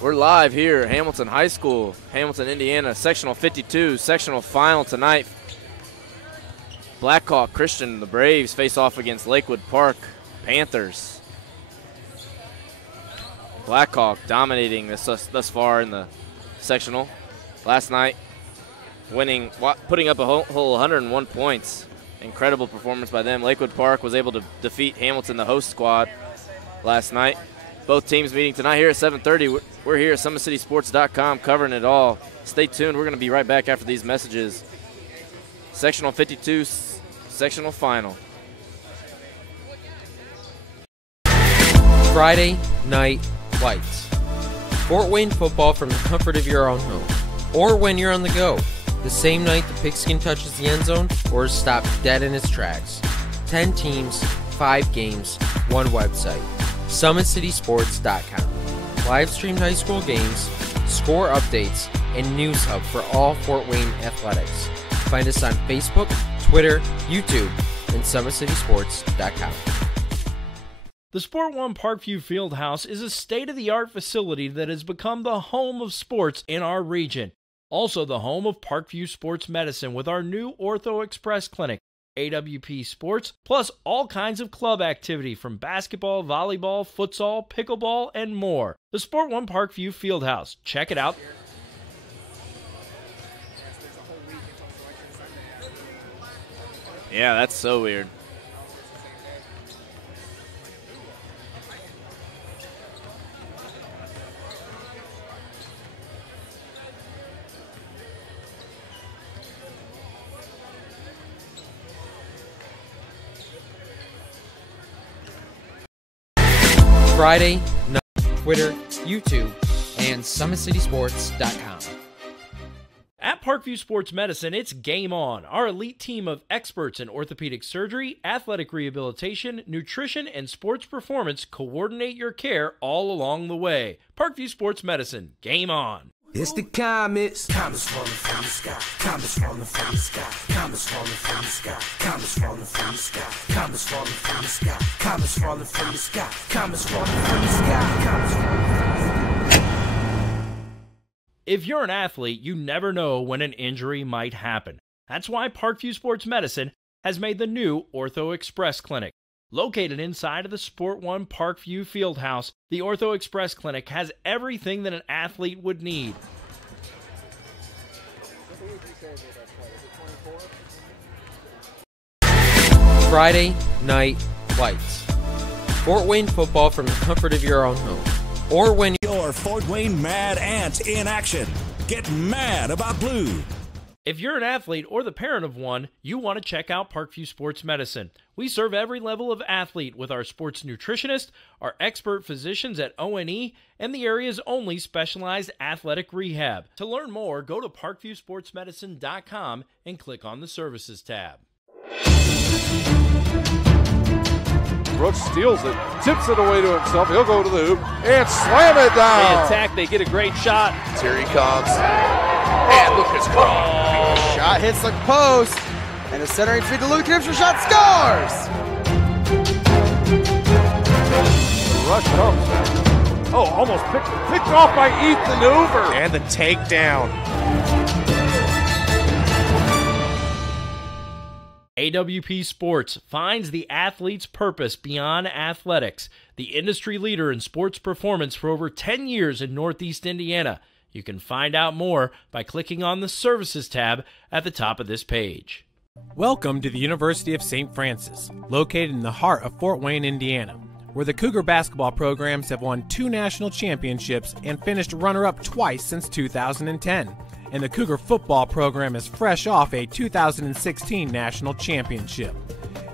We're live here at Hamilton High School, Hamilton, Indiana, Sectional 52, sectional final tonight. Blackhawk Christian, the Braves, face off against Lakewood Park Panthers. Blackhawk dominating this thus far in the sectional. Last night, putting up a whole 101 points. Incredible performance by them. Lakewood Park was able to defeat Hamilton, the host squad, last night. Both teams meeting tonight here at 7:30. We're here at SummitCitySports.com covering it all. Stay tuned. We're going to be right back after these messages. Sectional 52, sectional final. Friday Night Lights. Fort Wayne football from the comfort of your own home. Or when you're on the go. The same night the pigskin touches the end zone or is stopped dead in its tracks. 10 teams, 5 games, 1 website. SummitCitySports.com. Live streamed high school games, score updates, and news hub for all Fort Wayne athletics. Find us on Facebook, Twitter, YouTube, and SummitCitySports.com. The Sport One Parkview Fieldhouse is a state-of-the-art facility that has become the home of sports in our region. Also the home of Parkview Sports Medicine with our new Ortho Express Clinic, AWP Sports, plus all kinds of club activity from basketball, volleyball, futsal, pickleball, and more. The Sport One Parkview Fieldhouse. Check it out. Yeah, that's so weird. Friday night, Twitter, YouTube, and SummitCitySports.com. At Parkview Sports Medicine, it's game on. Our elite team of experts in orthopedic surgery, athletic rehabilitation, nutrition, and sports performance coordinate your care all along the way. Parkview Sports Medicine, game on. It's the comets. Comets falling from the sky. Comets falling from the sky. Comets falling from the sky. Comets falling from the sky. Comets falling from the sky. Comets falling from the sky. Comets falling from the sky. Comets falling from the sky. If you're an athlete, you never know when an injury might happen. That's why Parkview Sports Medicine has made the new Ortho Express Clinic. Located inside of the Sport One Parkview Fieldhouse, the Ortho Express Clinic has everything that an athlete would need. Friday Night Lights. Fort Wayne football from the comfort of your own home. Or when you're Fort Wayne Mad Ants in action. Get mad about blue. If you're an athlete or the parent of one, you want to check out Parkview Sports Medicine. We serve every level of athlete with our sports nutritionist, our expert physicians at O&E, and the area's only specialized athletic rehab. To learn more, go to parkviewsportsmedicine.com and click on the Services tab. Brooks steals it, tips it away to himself. He'll go to the hoop and slam it down. They attack, they get a great shot. Here he comes. And Lucas Craw. Shot hits the post. And a centering feed to Luke Knipscher. Shot scores. The rush comes. Oh, almost picked off by Ethan Hoover. And the takedown. AWP Sports finds the athlete's purpose beyond athletics. The industry leader in sports performance for over 10 years in Northeast Indiana. You can find out more by clicking on the Services tab at the top of this page. Welcome to the University of St. Francis, located in the heart of Fort Wayne, Indiana, where the Cougar basketball programs have won 2 national championships and finished runner-up twice since 2010. And the Cougar football program is fresh off a 2016 national championship.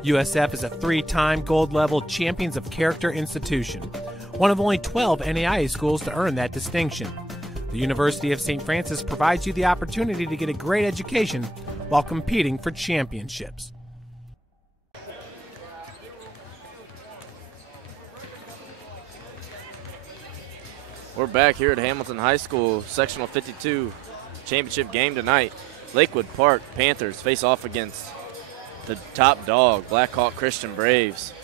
USF is a 3-time gold-level Champions of Character institution, one of only 12 NAIA schools to earn that distinction. The University of St. Francis provides you the opportunity to get a great education while competing for championships. We're back here at Hamilton High School, Sectional 52 championship game tonight. Lakewood Park Panthers face off against the top dog, Blackhawk Christian Braves.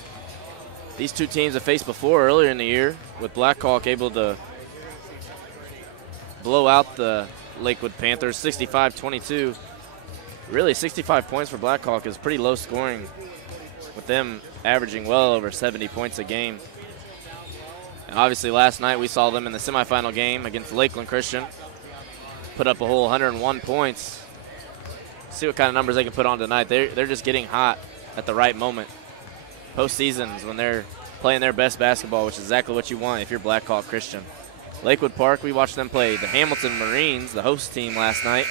These two teams have faced before earlier in the year, with Blackhawk able to blow out the Lakewood Panthers 65-22. Really, 65 points for Blackhawk is pretty low scoring, with them averaging well over 70 points a game. And obviously last night we saw them in the semifinal game against Lakeland Christian put up a whole 101 points. See what kind of numbers they can put on tonight. They're just getting hot at the right moment. Postseasons, when they're playing their best basketball, which is exactly what you want if you're Blackhawk Christian. Lakewood Park, we watched them play the Hamilton Marines, the host team, last night.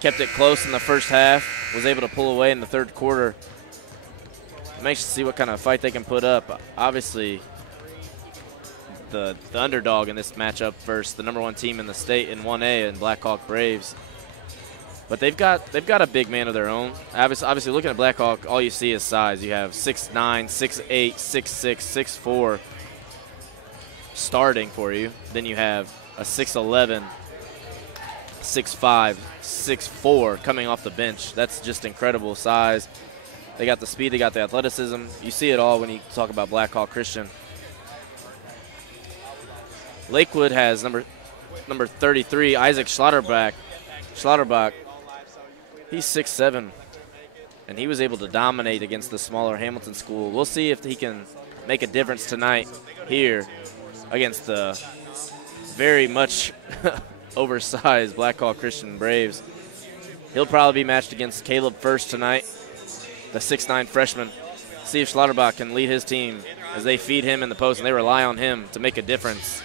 Kept it close in the first half, was able to pull away in the third quarter. It makes you see what kind of fight they can put up. Obviously, the underdog in this matchup versus the #1 team in the state in 1A and Blackhawk Braves. But they've got a big man of their own. Obviously, looking at Blackhawk, all you see is size. You have 6'9", 6'8", 6'6", 6'4", starting for you. Then you have a 6'11", 6'5", 6'4", coming off the bench. That's just incredible size. They got the speed, they got the athleticism. You see it all when you talk about Blackhawk Christian. Lakewood has number 33, Isaac Schlotterbach. He's 6'7", and he was able to dominate against the smaller Hamilton school. We'll see if he can make a difference tonight here against the very much oversized Blackhawk Christian Braves. He'll probably be matched against Caleb First tonight, the 6'9" freshman. See if Schlotterbach can lead his team as they feed him in the post and they rely on him to make a difference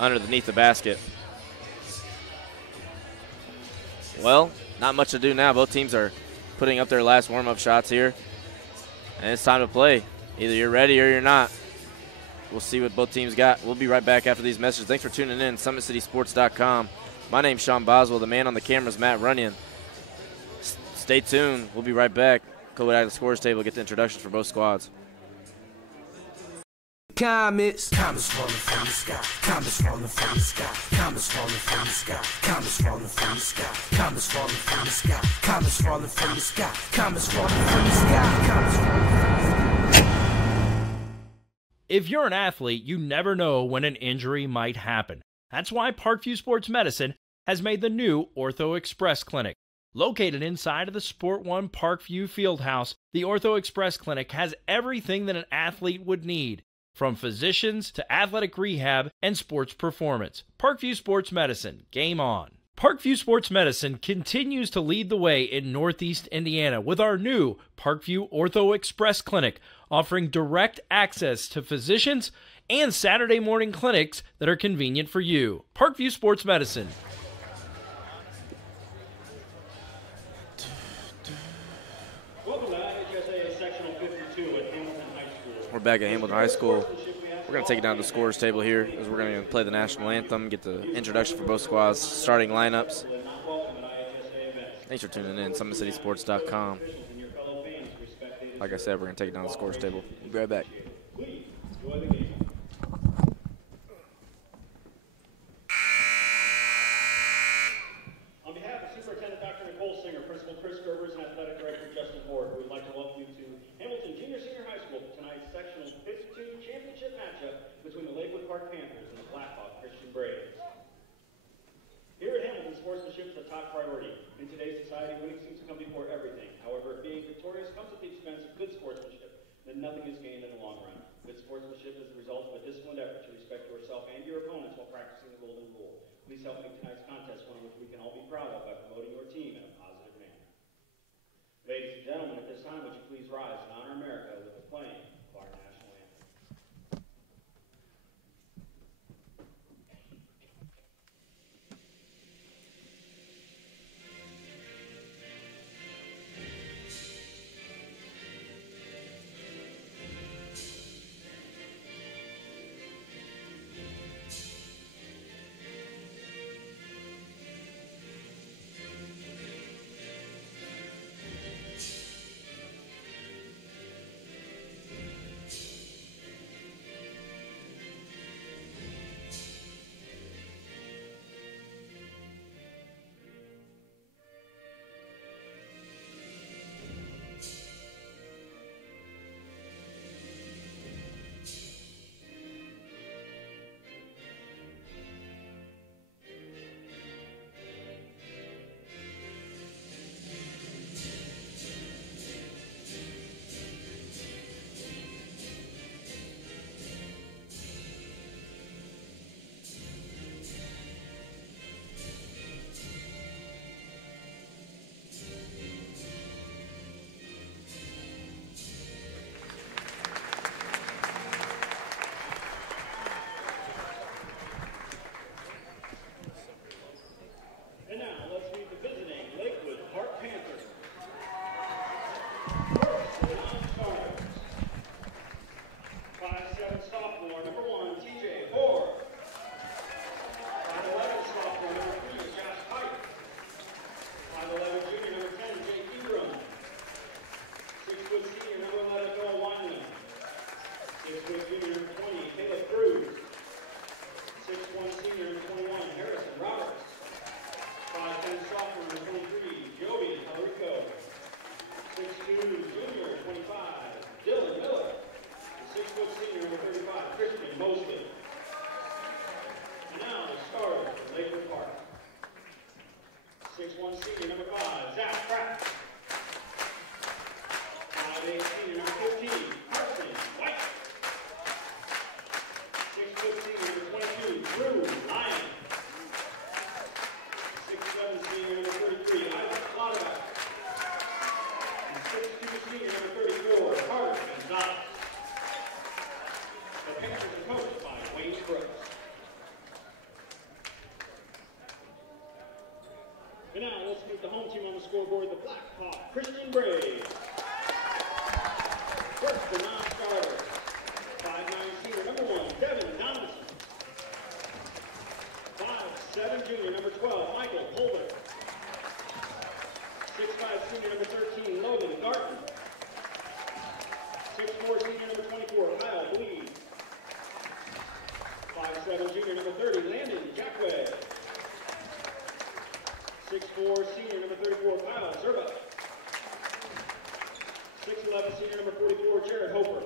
underneath the basket. Well, not much to do now. Both teams are putting up their last warm-up shots here, and it's time to play. Either you're ready or you're not. We'll see what both teams got. We'll be right back after these messages. Thanks for tuning in. SummitCitySports.com. My name's Sean Boswell. The man on the camera is Matt Runyon. Stay tuned. We'll be right back. Go back to the scores table, get the introductions for both squads. Comets falling from the sky. Comets falling from the sky. Comets falling from the sky. Comets falling from the sky. Comets falling from the sky. Comets falling from the sky. Comets falling from the sky. Comets falling from the sky. If you're an athlete, you never know when an injury might happen. That's why Parkview Sports Medicine has made the new Ortho Express Clinic. Located inside of the Sport One Parkview Fieldhouse, the Ortho Express Clinic has everything that an athlete would need, from physicians to athletic rehab and sports performance. Parkview Sports Medicine, game on. Parkview Sports Medicine continues to lead the way in Northeast Indiana with our new Parkview Ortho Express Clinic, offering direct access to physicians and Saturday morning clinics that are convenient for you. Parkview Sports Medicine. Welcome to IHSAA Sectional 52 at Hamilton High School. We're back at Hamilton High School. We're going to take it down to the scores table here as we're going to play the national anthem, get the introduction for both squads, starting lineups. Thanks for tuning in. SummitCitySports.com. Like I said, we're going to take it down to the scores table. We'll be right back. On behalf of Superintendent Dr. Nicole Singer, Principal Chris Gerbers, and Athletic Director Justin Ward, we would like to welcome you to Hamilton Junior Senior High School for tonight's Sectional 52 championship matchup between the Lakewood Park Panthers and the Blackhawk Christian Braves. Here at Hamilton, sportsmanship is a top priority. In today's society, winning seems to come before everything. However, if being victorious comes at the expense of good sportsmanship, then nothing is gained in the long run. Good sportsmanship is the result of a disciplined effort to respect yourself and your opponents while practicing the golden rule. Please help make tonight's contest one which we can all be proud of by promoting your team in a positive manner. Ladies and gentlemen, at this time, would you please rise and honor America with the playing of our national anthem. sophomore, number 1, TJ Ford. 5'11 sophomore, number 3, Josh Pike. 5'11 junior, number 10, Jake Ingram. 6-foot senior, number 11, Noah Wineland. 6-foot junior, number 20, Caleb Cruz. 6'1 senior, number 21, Harrison Roberts. 5'10 sophomore, number 23, Joey Talarico. 6'2 junior, 25, Dylan Miller. 6-foot senior, number 35, Christian Mosley. And now the starter for Lakewood Park. 6'1 senior, number 5, Zach Pratt. 5'8 senior, number 15, Carson White. 6-foot senior, number 22, Drew Lyon. 6'7 senior, number 33, Isaac Slaughterback. And 6'2 senior, number 34, Carter Gonzalez. The Panthers are coached by Wayne Brooks. And now let's meet the home team on the scoreboard, the Blackhawk Christian Braves. First, the non-starter, 5'9 senior, number 1, Devin Donaldson. 5'7 junior, number 12, Michael Holder. 6'5 senior, number 13, Logan Garton. 6'4 senior, number 24, Kyle Bleed. 5'7 junior, number 30, Landon Jackway. 6'4 senior, number 34, Kyle Zerba. 6'11 senior, number 44, Jared Hoper.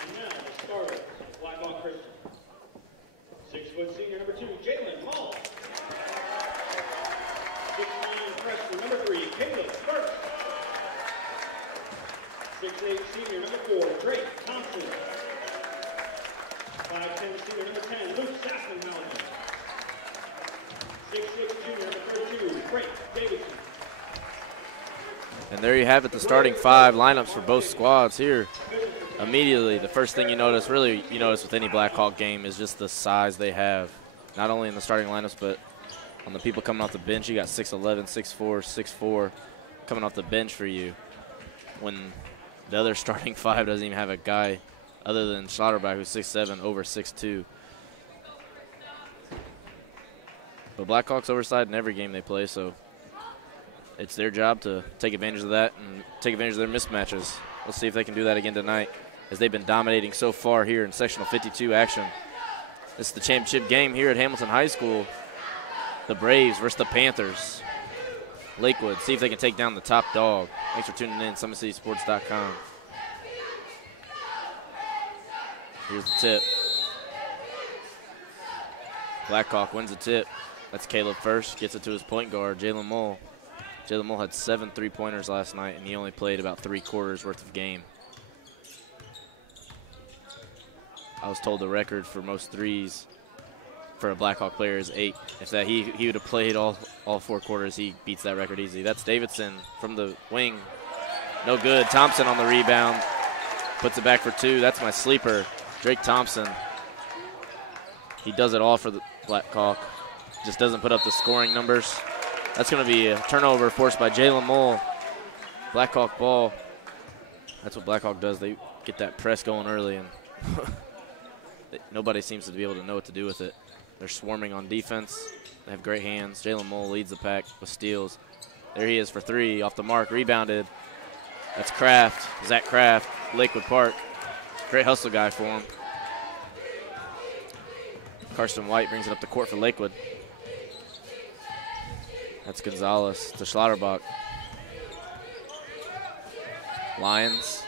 And now the starter, Blackhawk Christian. 6-foot senior, number 2, Jalen Hall. 6'9 freshman, number 3, Caleb Burke. 6'8 senior, number 4, Drake Thompson. 5'10 senior, number 10, Luke Sassenhausen. 6'6 junior, number 32, Frank Davidson. And there you have it, the starting 5 lineups for both squads here. Immediately, the first thing you notice with any Blackhawk game is just the size they have. Not only in the starting lineups, but on the people coming off the bench. You got 6'11", 6'4", 6'4", coming off the bench for you. When the other starting 5 doesn't even have a guy other than Schlotterbeck, who's 6'7", over 6'2". But Blackhawks oversized in every game they play, so it's their job to take advantage of that and take advantage of their mismatches. We'll see if they can do that again tonight, as they've been dominating so far here in Sectional 52 action. This is the championship game here at Hamilton High School. The Braves versus the Panthers. Lakewood, see if they can take down the top dog. Thanks for tuning in, SummitCitySports.com. Here's the tip. Blackhawk wins the tip. That's Caleb first, gets it to his point guard, Jalen Mull. Jalen Mull had 7 3-pointers last night, and he only played about 3 quarters worth of game. I was told the record for most threes for a Blackhawk player is 8. If that he would have played all 4 quarters, he beats that record easy. That's Davidson from the wing. No good. Thompson on the rebound. Puts it back for 2. That's my sleeper, Drake Thompson. He does it all for the Blackhawk. Just doesn't put up the scoring numbers. That's going to be a turnover forced by Jalen Mull. Blackhawk ball. That's what Blackhawk does. They get that press going early, and nobody seems to be able to know what to do with it. They're swarming on defense. They have great hands. Jalen Mull leads the pack with steals. There he is for 3, off the mark, rebounded. That's Kraft, Zach Kraft, Lakewood Park. Great hustle guy for him. Carson White brings it up the court for Lakewood. That's Gonzalez to Schlotterbach. Lions.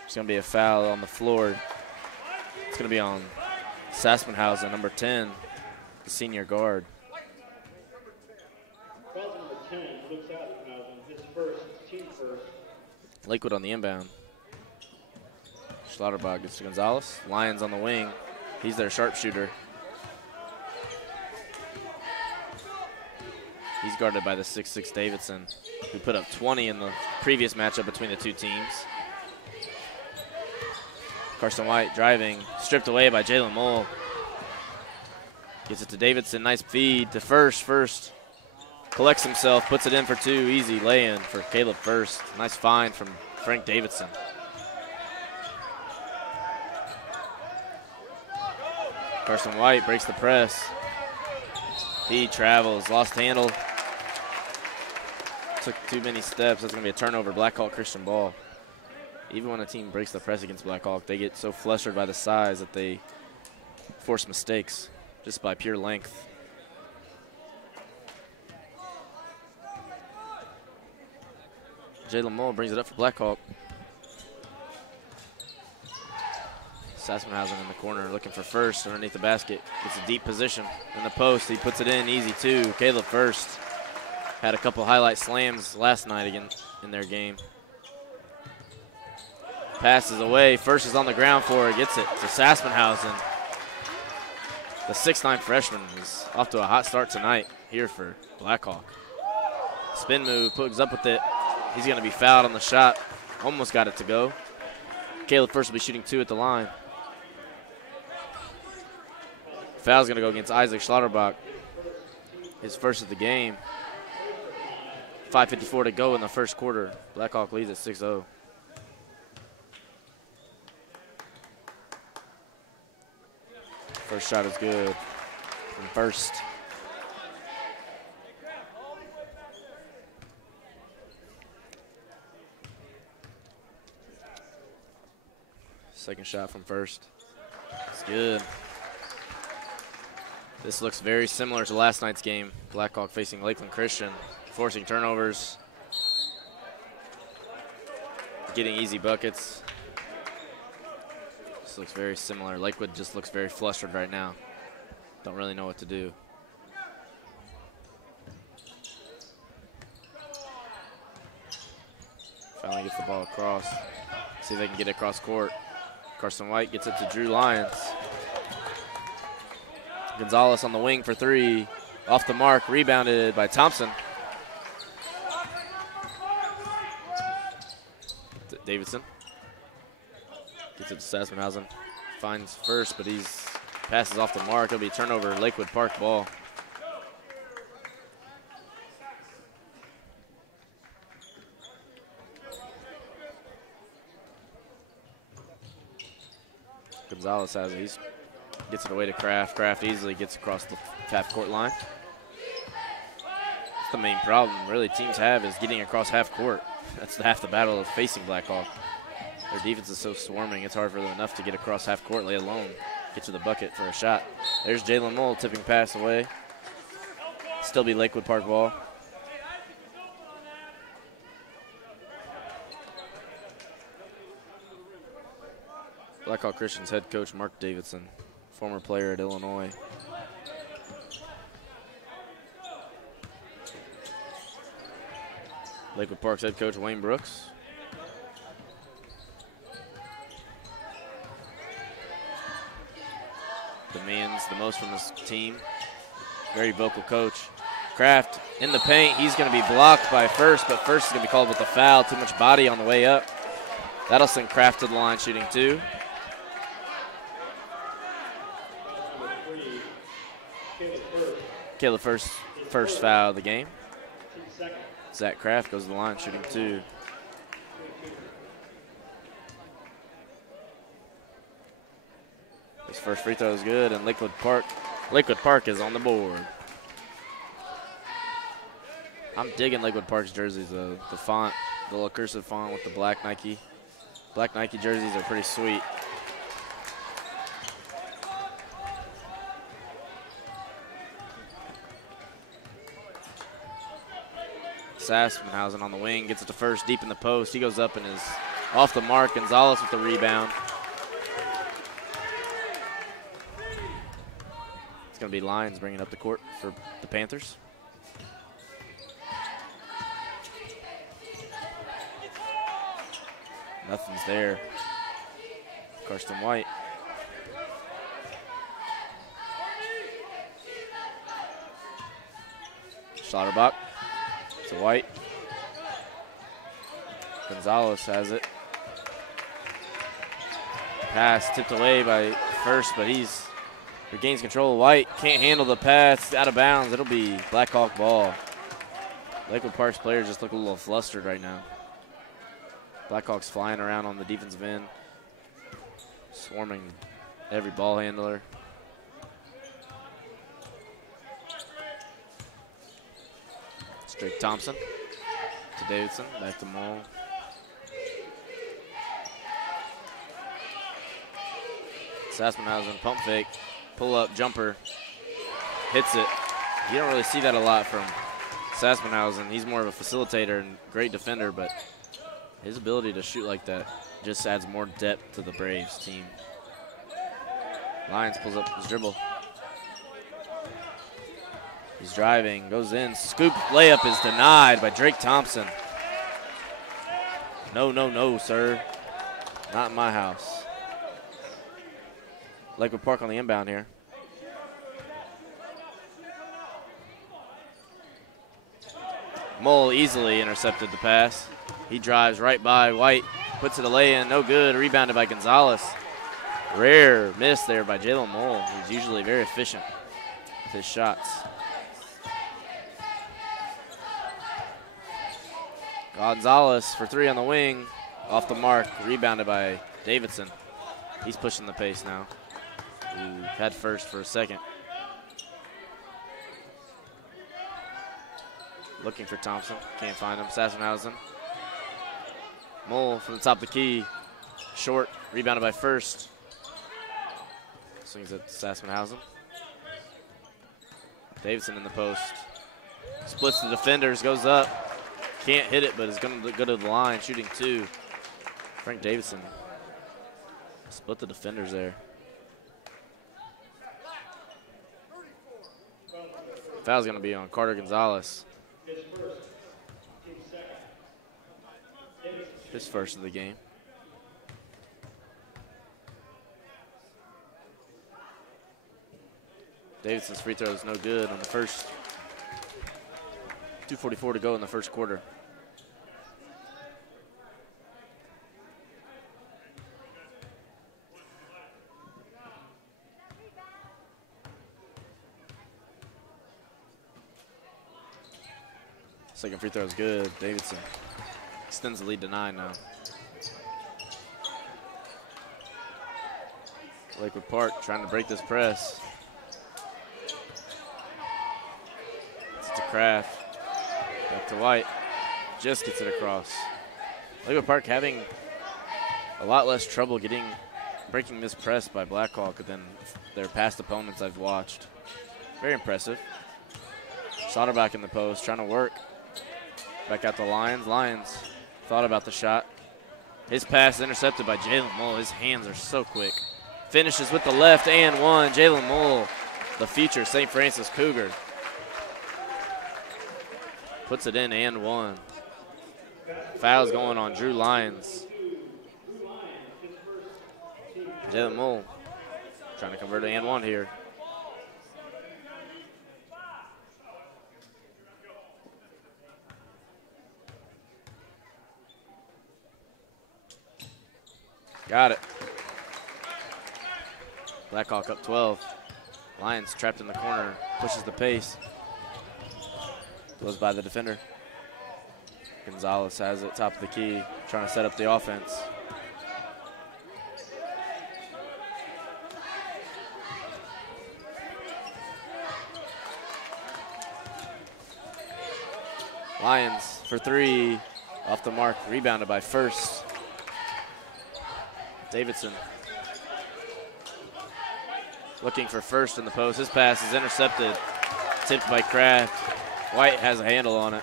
There's going to be a foul on the floor. It's going to be on Sassenhausen, number 10, the senior guard. Foul number 10, Luke Sassenhausen, his first, team first. Lakewood on the inbound. Schlotterbach gets to Gonzalez. Lions on the wing. He's their sharpshooter. He's guarded by the 6'6 Davidson, who put up 20 in the previous matchup between the two teams. Carson White driving, stripped away by Jalen Mull. Gets it to Davidson, nice feed to First. First collects himself, puts it in for 2, easy lay-in for Caleb First. Nice find from Frank Davidson. Carson White breaks the press. He travels, lost handle. Took too many steps. That's going to be a turnover. Blackhawk Christian ball. Even when a team breaks the press against Blackhawk, they get so flustered by the size that they force mistakes just by pure length. Jalen Mull brings it up for Blackhawk. Sassenhausen in the corner looking for First underneath the basket. Gets a deep position in the post. He puts it in easy too. Caleb First had a couple highlight slams last night again in their game. Passes away. First is on the ground for it. Gets it to Sassenhausen. The 6'9" freshman is off to a hot start tonight here for Blackhawk. Spin move, puts up with it. He's going to be fouled on the shot. Almost got it to go. Caleb First will be shooting 2 at the line. Foul's going to go against Isaac Schlotterbach. His first of the game. 5:54 to go in the first quarter. Blackhawk leads at 6-0. First shot is good from First. Second shot from First. It's good. This looks very similar to last night's game. Blackhawk facing Lakeland Christian, forcing turnovers, getting easy buckets. This looks very similar. Lakewood just looks very flustered right now. Don't really know what to do. Finally gets the ball across. See if they can get it across court. Carson White gets it to Drew Lyons. Gonzalez on the wing for 3. Off the mark, rebounded by Thompson. Davidson. Gets it to Sassenhausen. Finds First, but he's passes off the mark. It'll be a turnover, Lakewood Park ball. Gonzalez has it. He gets it away to Kraft. Kraft easily gets across the half-court line. That's the main problem really teams have is getting across half court. That's half the battle of facing Blackhawk. Their defense is so swarming, it's hard for them enough to get across half court, let alone get to the bucket for a shot. There's Jalen Mull, tipping pass away. Still be Lakewood Park ball. Blackhawk Christian's head coach, Mark Davidson, former player at Illinois. Lakewood Park's head coach, Wayne Brooks. Demands the most from his team. Very vocal coach. Kraft in the paint. He's going to be blocked by First, but First is going to be called with a foul. Too much body on the way up. That'll send Kraft to the line shooting 2. Caleb First foul of the game. Zach Kraft goes to the line shooting 2. His first free throw is good, and Lakewood Park is on the board. I'm digging Lakewood Park's jerseys though. The font, the little cursive font with the black Nike. Black Nike jerseys are pretty sweet. Sassenhausen on the wing, gets it to First, deep in the post. He goes up and is off the mark. Gonzalez with the rebound. It's going to be Lyons bringing up the court for the Panthers. Nothing's there. Carson White. Schlotterbach to White. Gonzalez has it. Pass tipped away by First, but he's regains control. White can't handle the pass, out of bounds. It'll be Blackhawk ball. Lakewood Park's players just look a little flustered right now. Blackhawks flying around on the defensive end, swarming every ball handler. Drake Thompson to Davidson, back to Mole. Saspenhausen, pump fake, pull up, jumper, hits it. You don't really see that a lot from Saspenhausen. He's more of a facilitator and great defender, but his ability to shoot like that just adds more depth to the Braves team. Lyons pulls up his dribble. He's driving, goes in, scoop, layup is denied by Drake Thompson. No, no, no, sir. Not in my house. Lakewood Park on the inbound here. Mole easily intercepted the pass. He drives right by White, puts it a lay-in, no good, rebounded by Gonzalez. Rare miss there by Jalen Mole, who's usually very efficient with his shots. Gonzalez for three on the wing, off the mark, rebounded by Davidson. He's pushing the pace now. Ooh, head first for a second. Looking for Thompson, can't find him. Sassenhausen. Mole from the top of the key, short, rebounded by First. Swings at Sassenhausen. Davidson in the post. Splits the defenders, goes up. Can't hit it, but is going to go to the line, shooting two. Frank Davidson split the defenders there. Foul's going to be on Carter Gonzalez. His first of the game. Davidson's free throw is no good on the first. 2:44 to go in the first quarter. Second free throw is good. Davidson extends the lead to 9 now. Lakewood Park trying to break this press. It's to Kraft. Back to White. Just gets it across. Lakewood Park having a lot less trouble breaking this press by Blackhawk than their past opponents I've watched. Very impressive. Soderback in the post, trying to work. Back out to Lyons. Lyons thought about the shot. His pass is intercepted by Jalen Mole. His hands are so quick. Finishes with the left and one. Jalen Mole, the future St. Francis Cougar. Puts it in and one. Foul's going on Drew Lyons. Jalen Mole trying to convert an and one here. Got it. Blackhawk up 12. Lions trapped in the corner, pushes the pace. Goes by the defender. Gonzalez has it, top of the key, trying to set up the offense. Lions for three, off the mark, rebounded by First. Davidson looking for First in the post. His pass is intercepted, tipped by Kraft. White has a handle on it.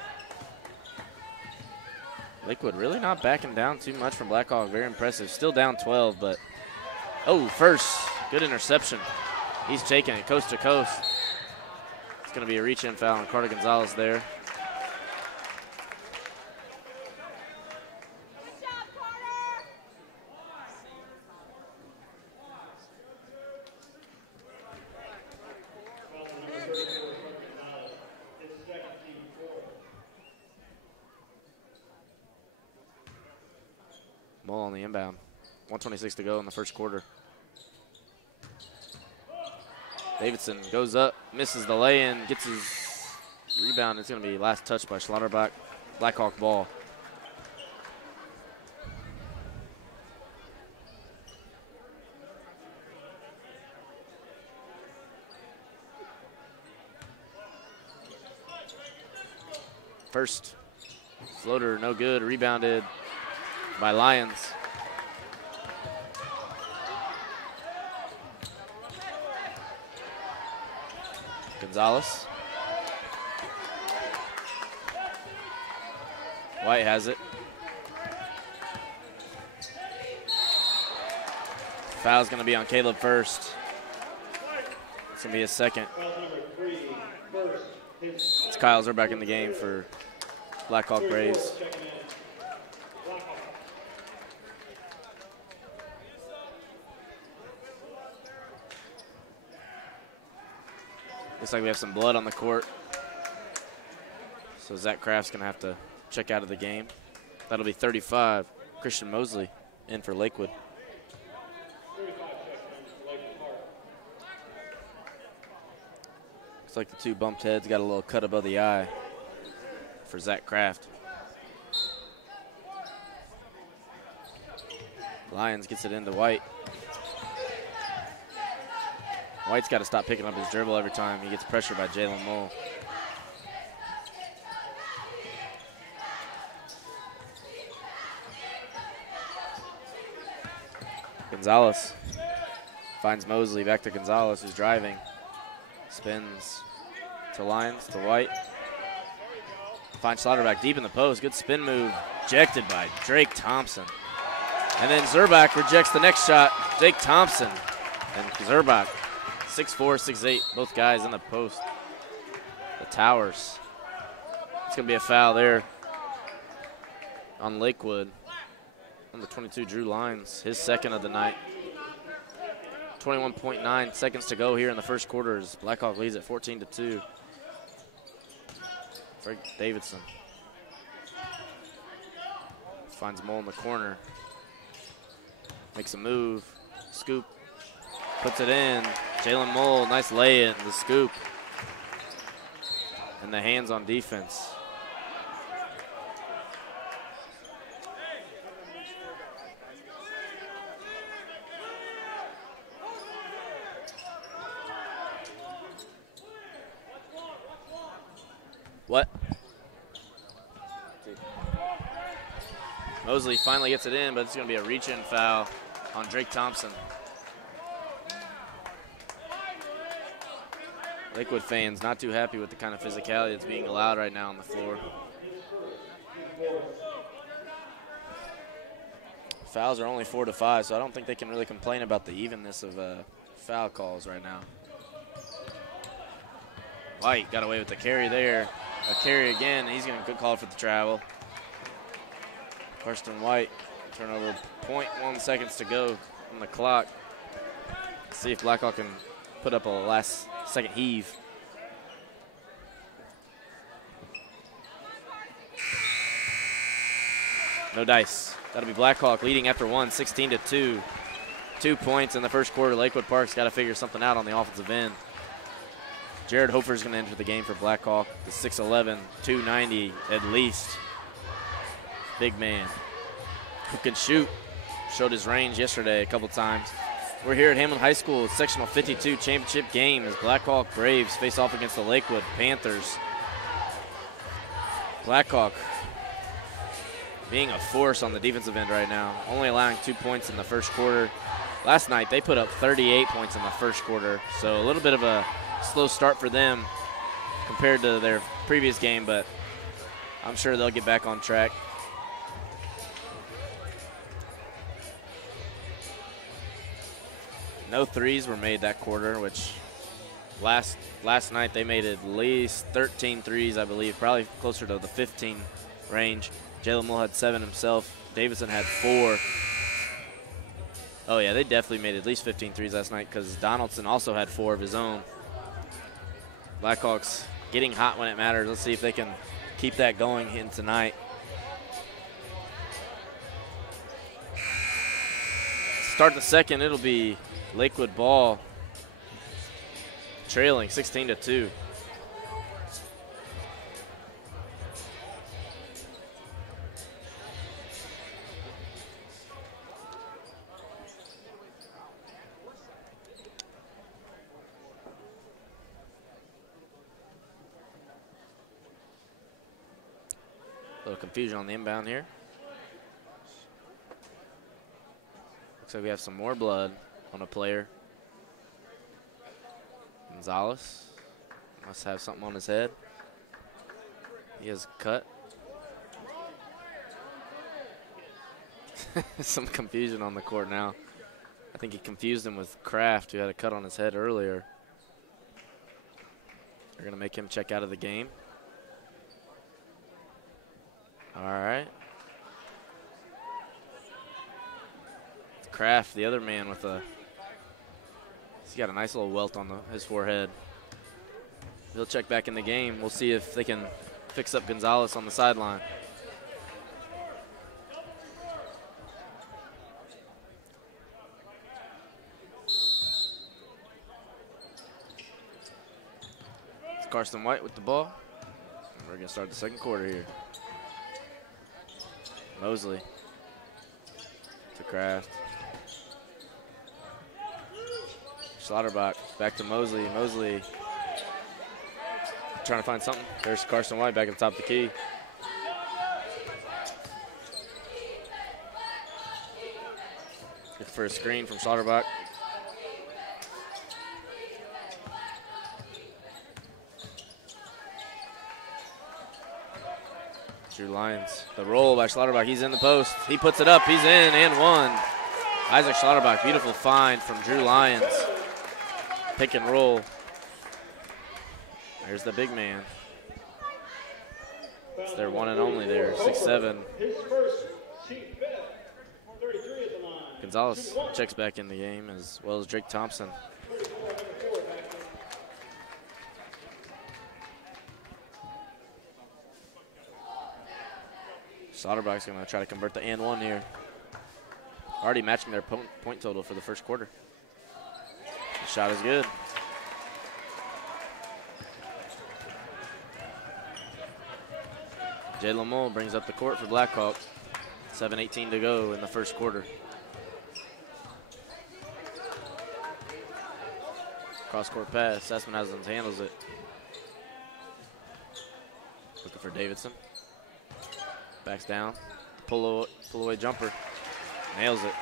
Lakewood really not backing down too much from Blackhawk. Very impressive. Still down 12, but oh, First, good interception. He's taking it coast to coast. It's going to be a reach-in foul on Carter Gonzalez there. Mole on the inbound. 1:26 to go in the first quarter. Davidson goes up, misses the lay-in, gets his rebound. It's going to be last touch by Schlotterbeck. Blackhawk ball. First floater, no good. Rebounded by Lions. Gonzalez. White has it. Foul's going to be on Caleb first. It's going to be his second. It's Kyle Zerback in the game for Blackhawk Braves. Looks like we have some blood on the court. So Zach Kraft's going to have to check out of the game. That'll be 35. Christian Mosley in for Lakewood. Looks like the two bumped heads got a little cut above the eye for Zach Kraft. Lions gets it into White. White's got to stop picking up his dribble every time he gets pressured by Jalen Mull. Gonzalez finds Mosley, back to Gonzalez, who's driving. Spins to Lyons, to White. Finds Slaughterback deep in the post. Good spin move, rejected by Drake Thompson. And then Zerback rejects the next shot. Drake Thompson and Zerback, 6'4", 6'8", both guys in the post. The towers. It's going to be a foul there on Lakewood. Number 22, Drew Lyons, his second of the night. 21.9 seconds to go here in the first quarter as Blackhawk leads at 14-2. Frank Davidson finds Mull in the corner. Makes a move, scoop, puts it in. Jalen Mull, nice lay-in, the scoop. And the hands on defense. What? Mosley finally gets it in, but it's going to be a reach-in foul on Drake Thompson. Lakewood fans not too happy with the kind of physicality that's being allowed right now on the floor. Fouls are only 4 to 5, so I don't think they can really complain about the evenness of foul calls right now. White got away with the carry there. A carry again. He's going to good call for the travel. Karsten White, turnover, 0.1 seconds to go on the clock. Let's see if Blackhawk can put up a last second heave. No dice. That'll be Blackhawk leading after one, 16-2. 2 points in the first quarter. Lakewood Park's got to figure something out on the offensive end. Jared Hofer's going to enter the game for Blackhawk. The 6'11", 290 at least. Big man who can shoot. Showed his range yesterday a couple times. We're here at Hamlin High School, Sectional 52 championship game as Blackhawk Braves face off against the Lakewood Panthers. Blackhawk being a force on the defensive end right now, only allowing 2 points in the first quarter. Last night they put up 38 points in the first quarter, so a little bit of a slow start for them compared to their previous game, but I'm sure they'll get back on track. No threes were made that quarter, which last night they made at least 13 threes, I believe, probably closer to the 15 range. Jalen Mull had 7 himself. Davidson had 4. Oh, yeah, they definitely made at least 15 threes last night because Donaldson also had 4 of his own. Blackhawks getting hot when it matters. Let's see if they can keep that going in tonight. Start the second, it'll be Lakewood ball, trailing 16-2. confusion on the inbound here. Looks like we have some more blood on a player. Gonzalez must have something on his head. He is cut. Some confusion on the court now. I think he confused him with Kraft, who had a cut on his head earlier. They're going to make him check out of the game. All right. Kraft, the other man with a, he's got a nice little welt on his forehead. He'll check back in the game. We'll see if they can fix up Gonzalez on the sideline. It's Carson White with the ball. And we're going to start the second quarter here. Mosley to Kraft. Schlotterbach back to Mosley. Mosley trying to find something. There's Carson White back at the top of the key. Good for a screen from Schlotterbach. Drew Lyons. The roll by Schlotterbach. He's in the post. He puts it up. He's in and one. Isaac Schlotterbach. Beautiful find from Drew Lyons. Pick and roll. There's the big man. It's their one and only there. 6'7". Gonzalez checks back in the game, as well as Drake Thompson. Schlotterbach's going to try to convert the and one here. Already matching their point total for the first quarter. The shot is good. Jalen Mull brings up the court for Blackhawk. 7:18 to go in the first quarter. Cross-court pass. Espenhausen handles it. Looking for Davidson. Backs down. Pull-away jumper. Nails it.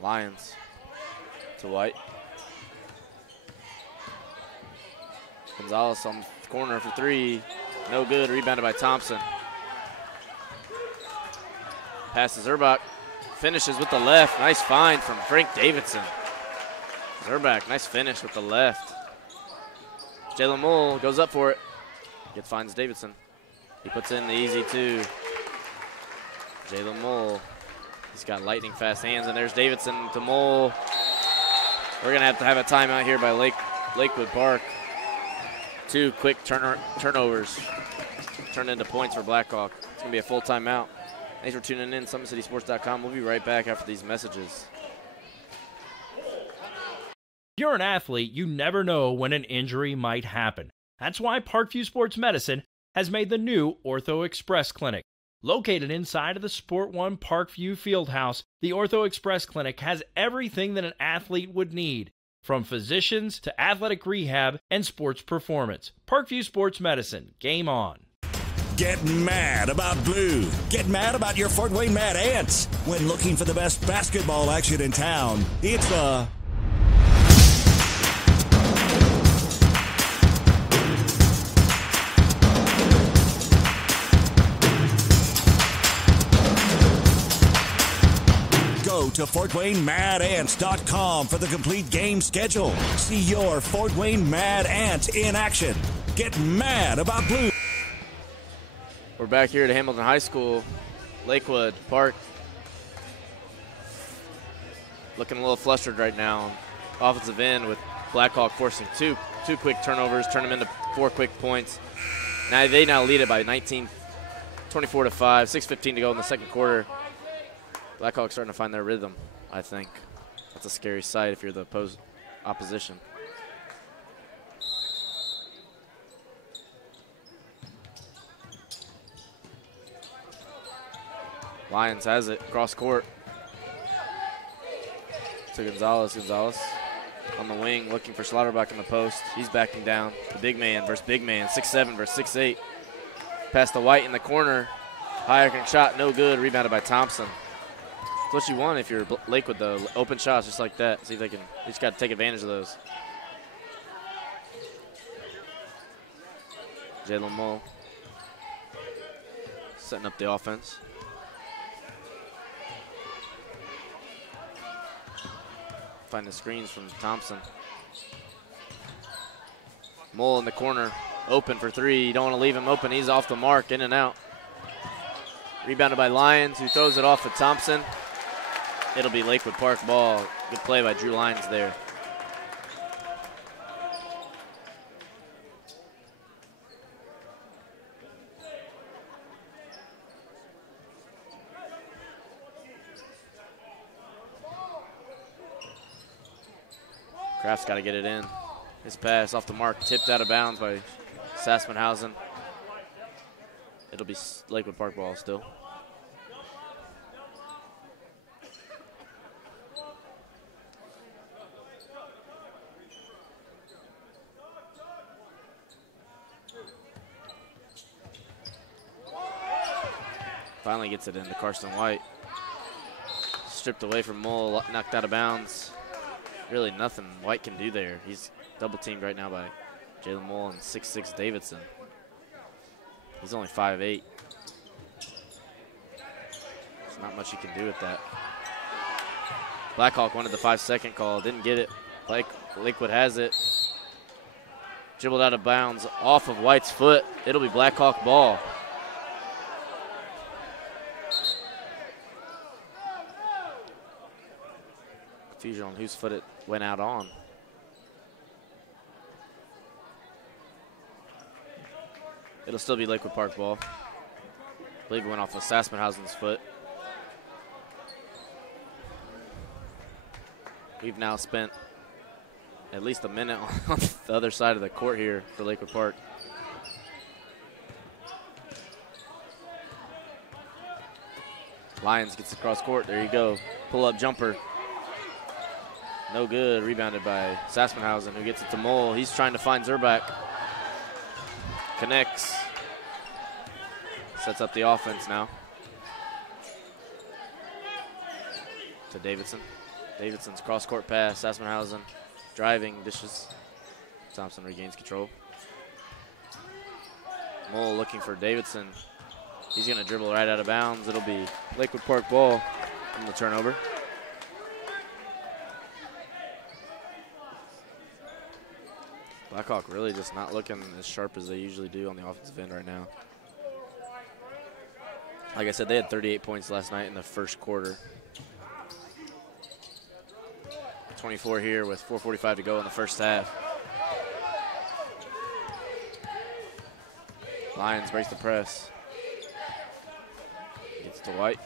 Lyons to White. Gonzalez on the corner for three. No good. Rebounded by Thompson. Passes Zurbach. Finishes with the left. Nice find from Frank Davidson. Zurbach, nice finish with the left. Jalen Mull goes up for it. Finds Davidson. He puts in the easy two. Jalen Mull. He's got lightning fast hands, and there's Davidson to Mull. We're going to have a timeout here by Lakewood Park. Two quick turnovers turn into points for Blackhawk. It's going to be a full timeout. Thanks for tuning in. SummitCitySports.com. We'll be right back after these messages. If you're an athlete, you never know when an injury might happen. That's why Parkview Sports Medicine has made the new Ortho Express Clinic. Located inside of the Sport One Parkview Fieldhouse, the Ortho Express Clinic has everything that an athlete would need, from physicians to athletic rehab and sports performance. Parkview Sports Medicine, game on. Get mad about blue. Get mad about your Fort Wayne Mad Ants. When looking for the best basketball action in town, it's the Go to FortWayneMadAnts.com for the complete game schedule. See your Fort Wayne Mad Ants in action. Get mad about blue. We're back here at Hamilton High School, Lakewood Park. Looking a little flustered right now. Offensive end with Blackhawk forcing two quick turnovers, turn them into 4 quick points. They now lead it by 19, 24 to 5, 6:15 to go in the second quarter. Blackhawks starting to find their rhythm, I think. That's a scary sight if you're the opposition. Lions has it, cross court. To Gonzalez. Gonzalez on the wing, looking for Schlotterbeck in the post. He's backing down. The big man versus big man, 6'7" versus 6'8". Pass to White in the corner. Higher shot, no good. Rebounded by Thompson. That's what you want if you're Lakewood, though. Open shots just like that. See if they can. They just got to take advantage of those. Jalen Mull setting up the offense. Find the screens from Thompson. Mull in the corner, open for three. You don't want to leave him open. He's off the mark, in and out. Rebounded by Lyons, who throws it off to Thompson. It'll be Lakewood Park ball. Good play by Drew Lyons there. Kraft's got to get it in. His pass off the mark, tipped out of bounds by Sassmanhausen. It'll be Lakewood Park ball still. Finally gets it into Carson White. Stripped away from Mull, knocked out of bounds. Really nothing White can do there. He's double teamed right now by Jalen Mull and 6'6" Davidson. He's only 5'8". There's not much you can do with that. Blackhawk wanted the 5-second call, didn't get it. Lakewood has it. Dribbled out of bounds off of White's foot. It'll be Blackhawk ball. Confusion on whose foot it went out on. It'll still be Lakewood Park ball. I believe it went off of Sassmanhausen's foot. We've now spent at least a minute on the other side of the court here for Lakewood Park. Lyons gets across court. There you go. Pull-up jumper. No good. Rebounded by Sassmanhausen, who gets it to Mull. He's trying to find Zerback. Connects. Sets up the offense now. To Davidson. Davidson's cross-court pass. Sassmanhausen driving, dishes. Thompson regains control. Mull looking for Davidson. He's going to dribble right out of bounds. It'll be Lakewood Park ball from the turnover. Blackhawk really just not looking as sharp as they usually do on the offensive end right now. Like I said, they had 38 points last night in the first quarter. 24 here with 4:45 to go in the first half. Lions breaks the press. Gets to White.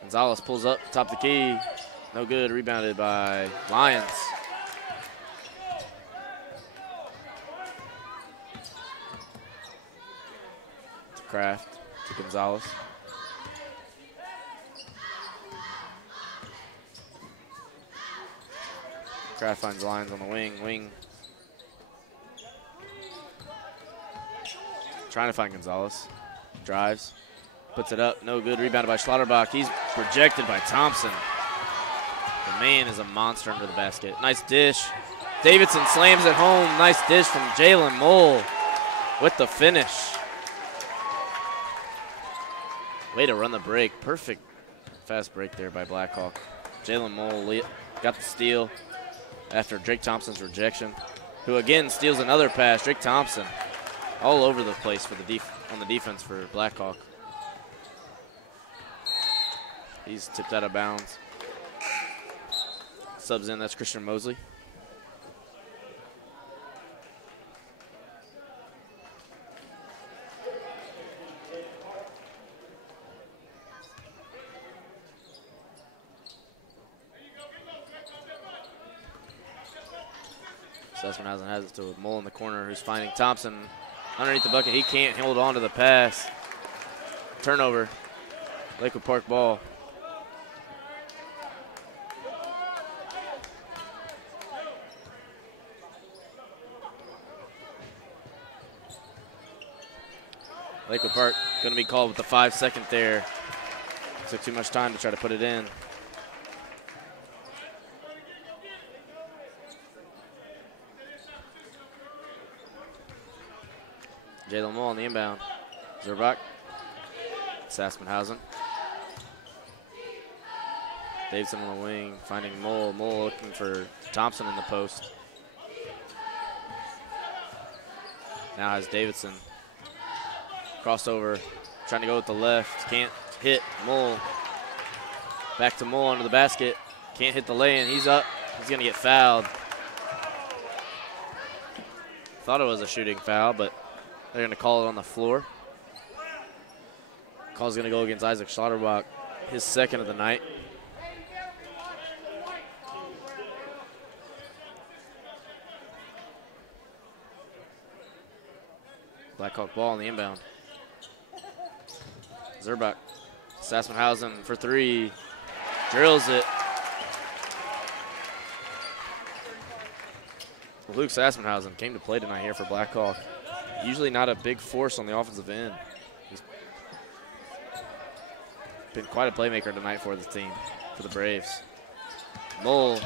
Gonzalez pulls up, top of the key. No good, rebounded by Lyons. To Kraft, to Gonzalez. Kraft finds Lyons on the wing. Trying to find Gonzalez. Drives. Puts it up, no good. Rebounded by Schlotterbach. He's rejected by Thompson. The man is a monster under the basket. Nice dish. Davidson slams it home. Nice dish from Jalen Mull with the finish. Way to run the break. Perfect fast break there by Blackhawk. Jalen Mull got the steal after Drake Thompson's rejection, who again steals another pass. Drake Thompson all over the place for on the defense for Blackhawk. He's tipped out of bounds. Subs in, that's Christian Mosley. Sassenhausen has it to Mole in the corner, who's finding Thompson underneath the bucket. He can't hold on to the pass. Turnover. Lakewood Park ball. Lakewood Park going to be called with the 5-second there. Took too much time to try to put it in. Jalen Mole on the inbound. Zerbach. Sassenhausen. Davidson on the wing, finding Mole. Mole looking for Thompson in the post. Now has Davidson. Crossover, trying to go with the left. Can't hit. Mole. Back to Mole under the basket. Can't hit the lay-in. He's up. He's going to get fouled. Thought it was a shooting foul, but they're going to call it on the floor. Call's going to go against Isaac Schlotterbach, his second of the night. Blackhawk ball on the inbound. Zerbach. Sassenhausen for three. Drills it. Luke Sassenhausen came to play tonight here for Blackhawk. Usually not a big force on the offensive end. He's been quite a playmaker tonight for the team, for the Braves. Mole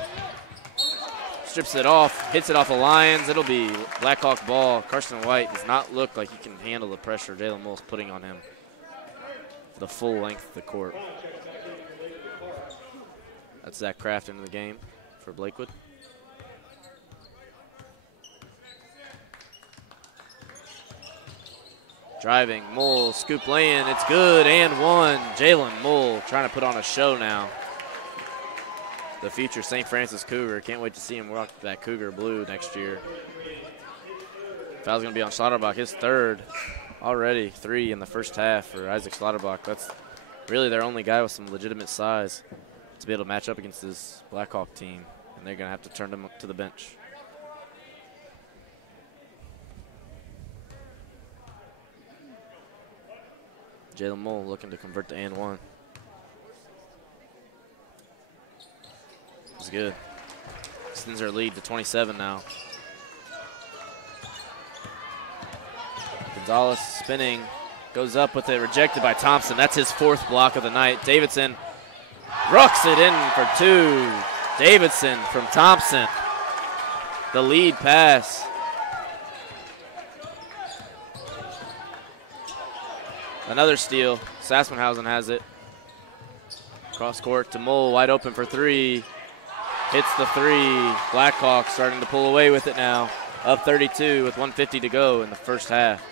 strips it off, hits it off the Lions. It'll be Blackhawk ball. Carson White does not look like he can handle the pressure Jalen Mole's putting on him for the full length of the court. That's Zach Kraft into the game for Lakewood. Driving, Mole, scoop lay-in, it's good, and one. Jalen Mole trying to put on a show now. The future St. Francis Cougar. Can't wait to see him rock that Cougar blue next year. Foul's going to be on Schlotterbach, his third. Already 3 in the first half for Isaac Schlotterbach. That's really their only guy with some legitimate size to be able to match up against this Blackhawk team, and they're going to have to turn him to the bench. Jalen Mole looking to convert to and one. It's good. Extends their lead to 27 now. Gonzalez spinning, goes up with it, rejected by Thompson. That's his 4th block of the night. Davidson rocks it in for 2. Davidson from Thompson. The lead pass. Another steal. Sassenhausen has it. Cross court to Mole, wide open for 3. Hits the 3. Blackhawks starting to pull away with it now. Up 32 with 1:50 to go in the first half.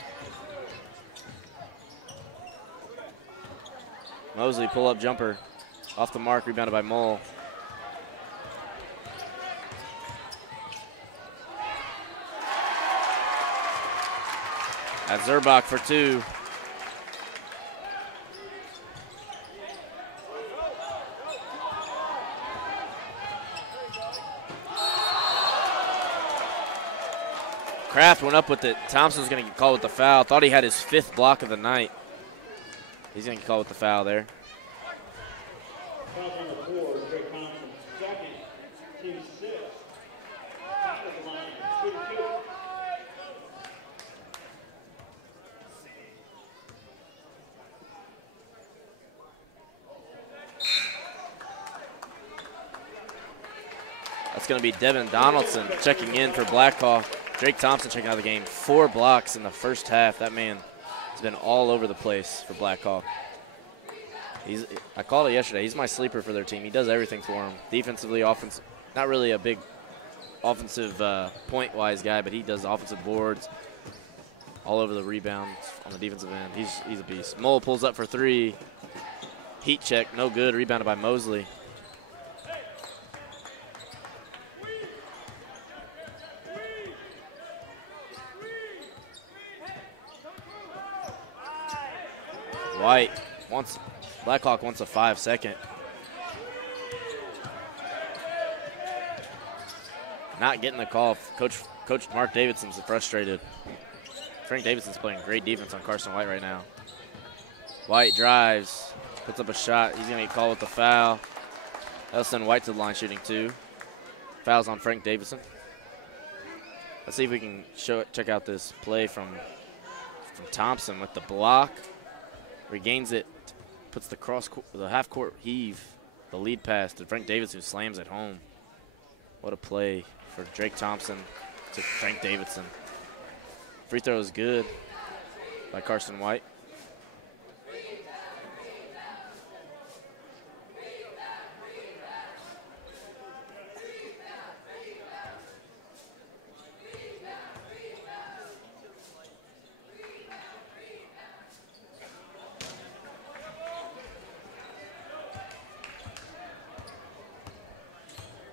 Mosley pull-up jumper. Off the mark, rebounded by Mole. At Zerbach for 2. Kraft went up with it. Thompson's going to get called with the foul. Thought he had his 5th block of the night. He's going to get called with the foul there. Foul number 4, Drake Thompson. Second, team 6. Top of the line, 2-2. That's going to be Devin Donaldson checking in for Blackhawk. Drake Thompson checking out of the game. 4 blocks in the first half. That man has been all over the place for Blackhawk. I called it yesterday. He's my sleeper for their team. He does everything for them. Defensively, offensive, not really a big offensive point-wise guy, but he does offensive boards all over the rebounds on the defensive end. He's a beast. Mole pulls up for 3. Heat check, no good. Rebounded by Mosley. White wants, Blackhawk wants a 5-second. not getting the call. Coach Mark Davidson's frustrated. Frank Davidson's playing great defense on Carson White right now. White drives, puts up a shot. He's going to get called with the foul. That'll send White to the line shooting 2. Fouls on Frank Davidson. Let's see if we can check out this play from Thompson with the block. Regains it, puts the half-court heave, the lead pass to Frank Davidson, who slams it home. What a play for Drake Thompson to Frank Davidson. Free throw is good by Carson White.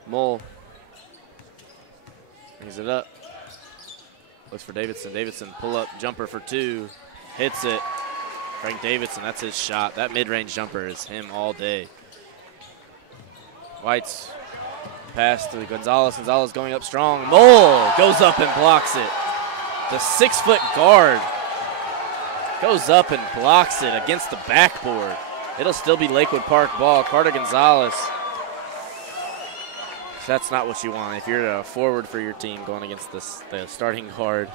Mole brings it up. Looks for Davidson. Davidson pull up jumper for 2. Hits it. Frank Davidson, that's his shot. That mid-range jumper is him all day. White's pass to Gonzalez. Gonzalez going up strong. Mole goes up and blocks it. The 6-foot guard goes up and blocks it against the backboard. It'll still be Lakewood Park ball. Carter Gonzalez. That's not what you want. If you're a forward for your team going against the starting guard,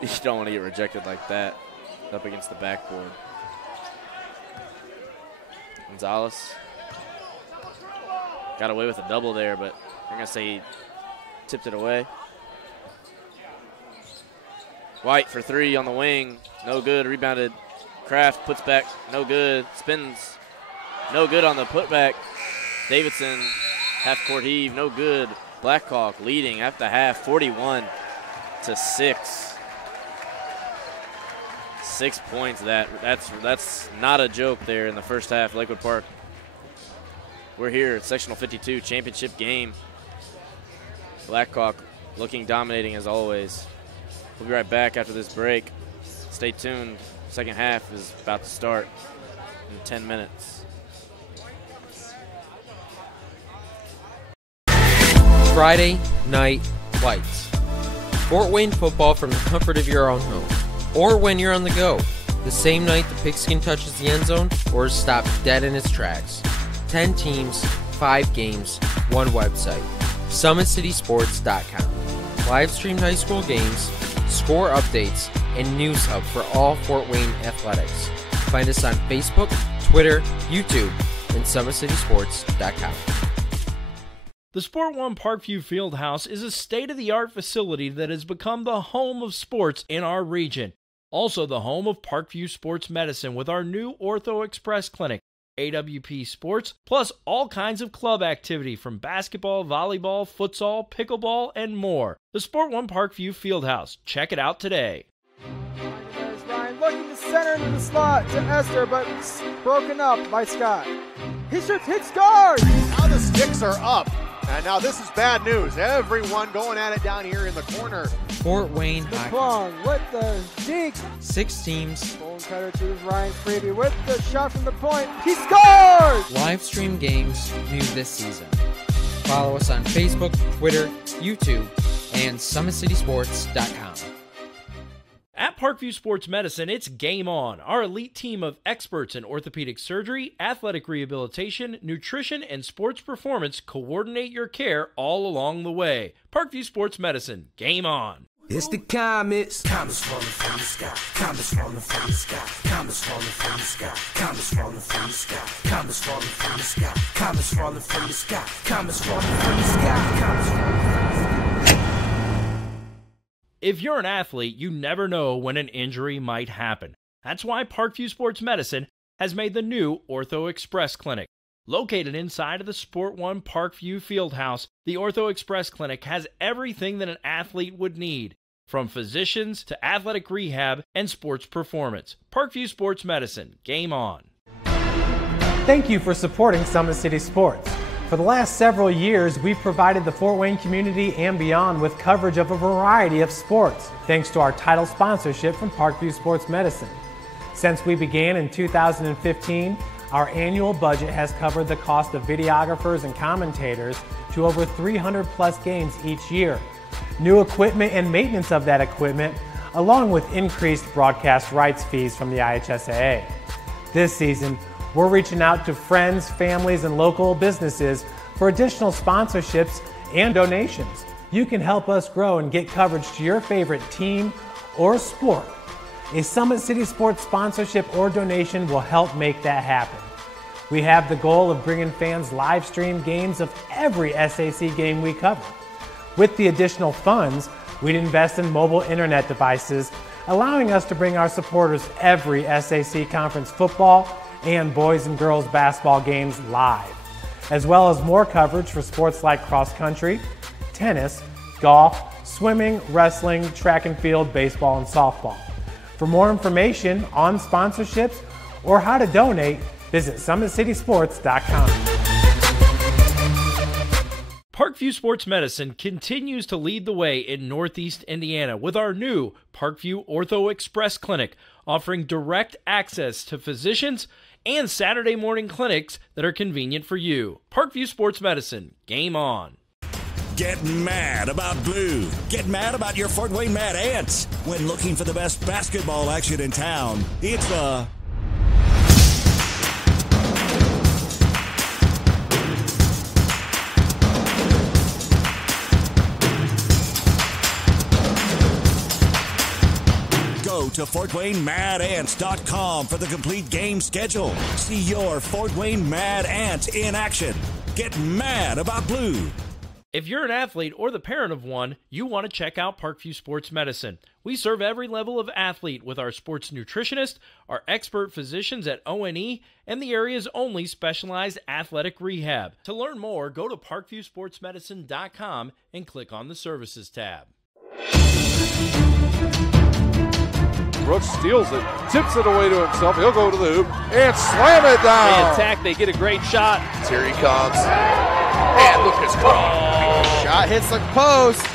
you don't want to get rejected like that up against the backboard. Gonzalez got away with a double there, but they're going to say he tipped it away. White for 3 on the wing. No good. Rebounded. Kraft puts back. No good. Spins. No good on the putback. Davidson. Half-court heave, no good. Blackhawk leading after half, 41-6. 6 points. That's not a joke there in the first half, Lakewood Park. We're here at Sectional 52 championship game. Blackhawk looking dominating as always. We'll be right back after this break. Stay tuned. Second half is about to start in 10 minutes. Friday Night Lights. Fort Wayne football from the comfort of your own home, or when you're on the go, the same night the pigskin touches the end zone or is stopped dead in its tracks. 10 teams, 5 games, 1 website. SummitCitySports.com. Live-streamed high school games, score updates, and news hub for all Fort Wayne athletics. Find us on Facebook, Twitter, YouTube, and SummitCitySports.com. The Sport One Parkview Fieldhouse is a state-of-the-art facility that has become the home of sports in our region. Also the home of Parkview Sports Medicine with our new Ortho Express Clinic, AWP Sports, plus all kinds of club activity from basketball, volleyball, futsal, pickleball, and more. The Sport One Parkview Fieldhouse. Check it out today. There's Ryan looking to center into the slot to Esther, but it's broken up by Scott. He shoots, hits guard! Now the sticks are up. And now this is bad news. Everyone going at it down here in the corner. Fort Wayne Hockey. Plong with the deke. 6 teams. Bone cutter to Ryan Freebie with the shot from the point. He scores! Live stream games new this season. Follow us on Facebook, Twitter, YouTube, and SummitCitySports.com. At Parkview Sports Medicine, it's game on. Our elite team of experts in orthopedic surgery, athletic rehabilitation, nutrition, and sports performance coordinate your care all along the way. Parkview Sports Medicine, game on. It's the comets. Comets falling from the sky. Comets falling from the sky. Comets falling from the sky. Comets falling from the sky. Comets falling from the sky. Comets falling from the sky. Comets falling from the sky. Comets falling from the sky. If you're an athlete, you never know when an injury might happen. That's why Parkview Sports Medicine has made the new Ortho Express Clinic. Located inside of the Sport One Parkview Fieldhouse, the Ortho Express Clinic has everything that an athlete would need, from physicians to athletic rehab and sports performance. Parkview Sports Medicine, game on. Thank you for supporting Summit City Sports. For the last several years, we've provided the Fort Wayne community and beyond with coverage of a variety of sports, thanks to our title sponsorship from Parkview Sports Medicine. Since we began in 2015, Our annual budget has covered the cost of videographers and commentators to over 300 plus games each year. New equipment and maintenance of that equipment, along with increased broadcast rights fees from the IHSAA. This season, we're reaching out to friends, families, and local businesses for additional sponsorships and donations. You can help us grow and get coverage to your favorite team or sport. A Summit City Sports sponsorship or donation will help make that happen. We have the goal of bringing fans live stream games of every SAC game we cover. With the additional funds, we'd invest in mobile internet devices, allowing us to bring our supporters every SAC conference football and boys and girls basketball games live, as well as more coverage for sports like cross country, tennis, golf, swimming, wrestling, track and field, baseball, and softball. For more information on sponsorships or how to donate, visit SummitCitySports.com. Parkview Sports Medicine continues to lead the way in Northeast Indiana with our new Parkview Ortho Express Clinic, offering direct access to physicians and Saturday morning clinics that are convenient for you. Parkview Sports Medicine, game on. Get mad about blue. Get mad about your Fort Wayne Mad Ants. When looking for the best basketball action in town, it's the Go to FortWayneMadAnts.com for the complete game schedule. See your Fort Wayne Mad Ant in action. Get mad about blue. If you're an athlete or the parent of one, you want to check out Parkview Sports Medicine. We serve every level of athlete with our sports nutritionist, our expert physicians at ONE, and the area's only specialized athletic rehab. To learn more, go to parkviewsportsmedicine.com and click on the Services tab. Brooks steals it, tips it away to himself. He'll go to the hoop and slam it down. They attack, they get a great shot. Here he comes. And Lucas Crawl. Shot hits the post,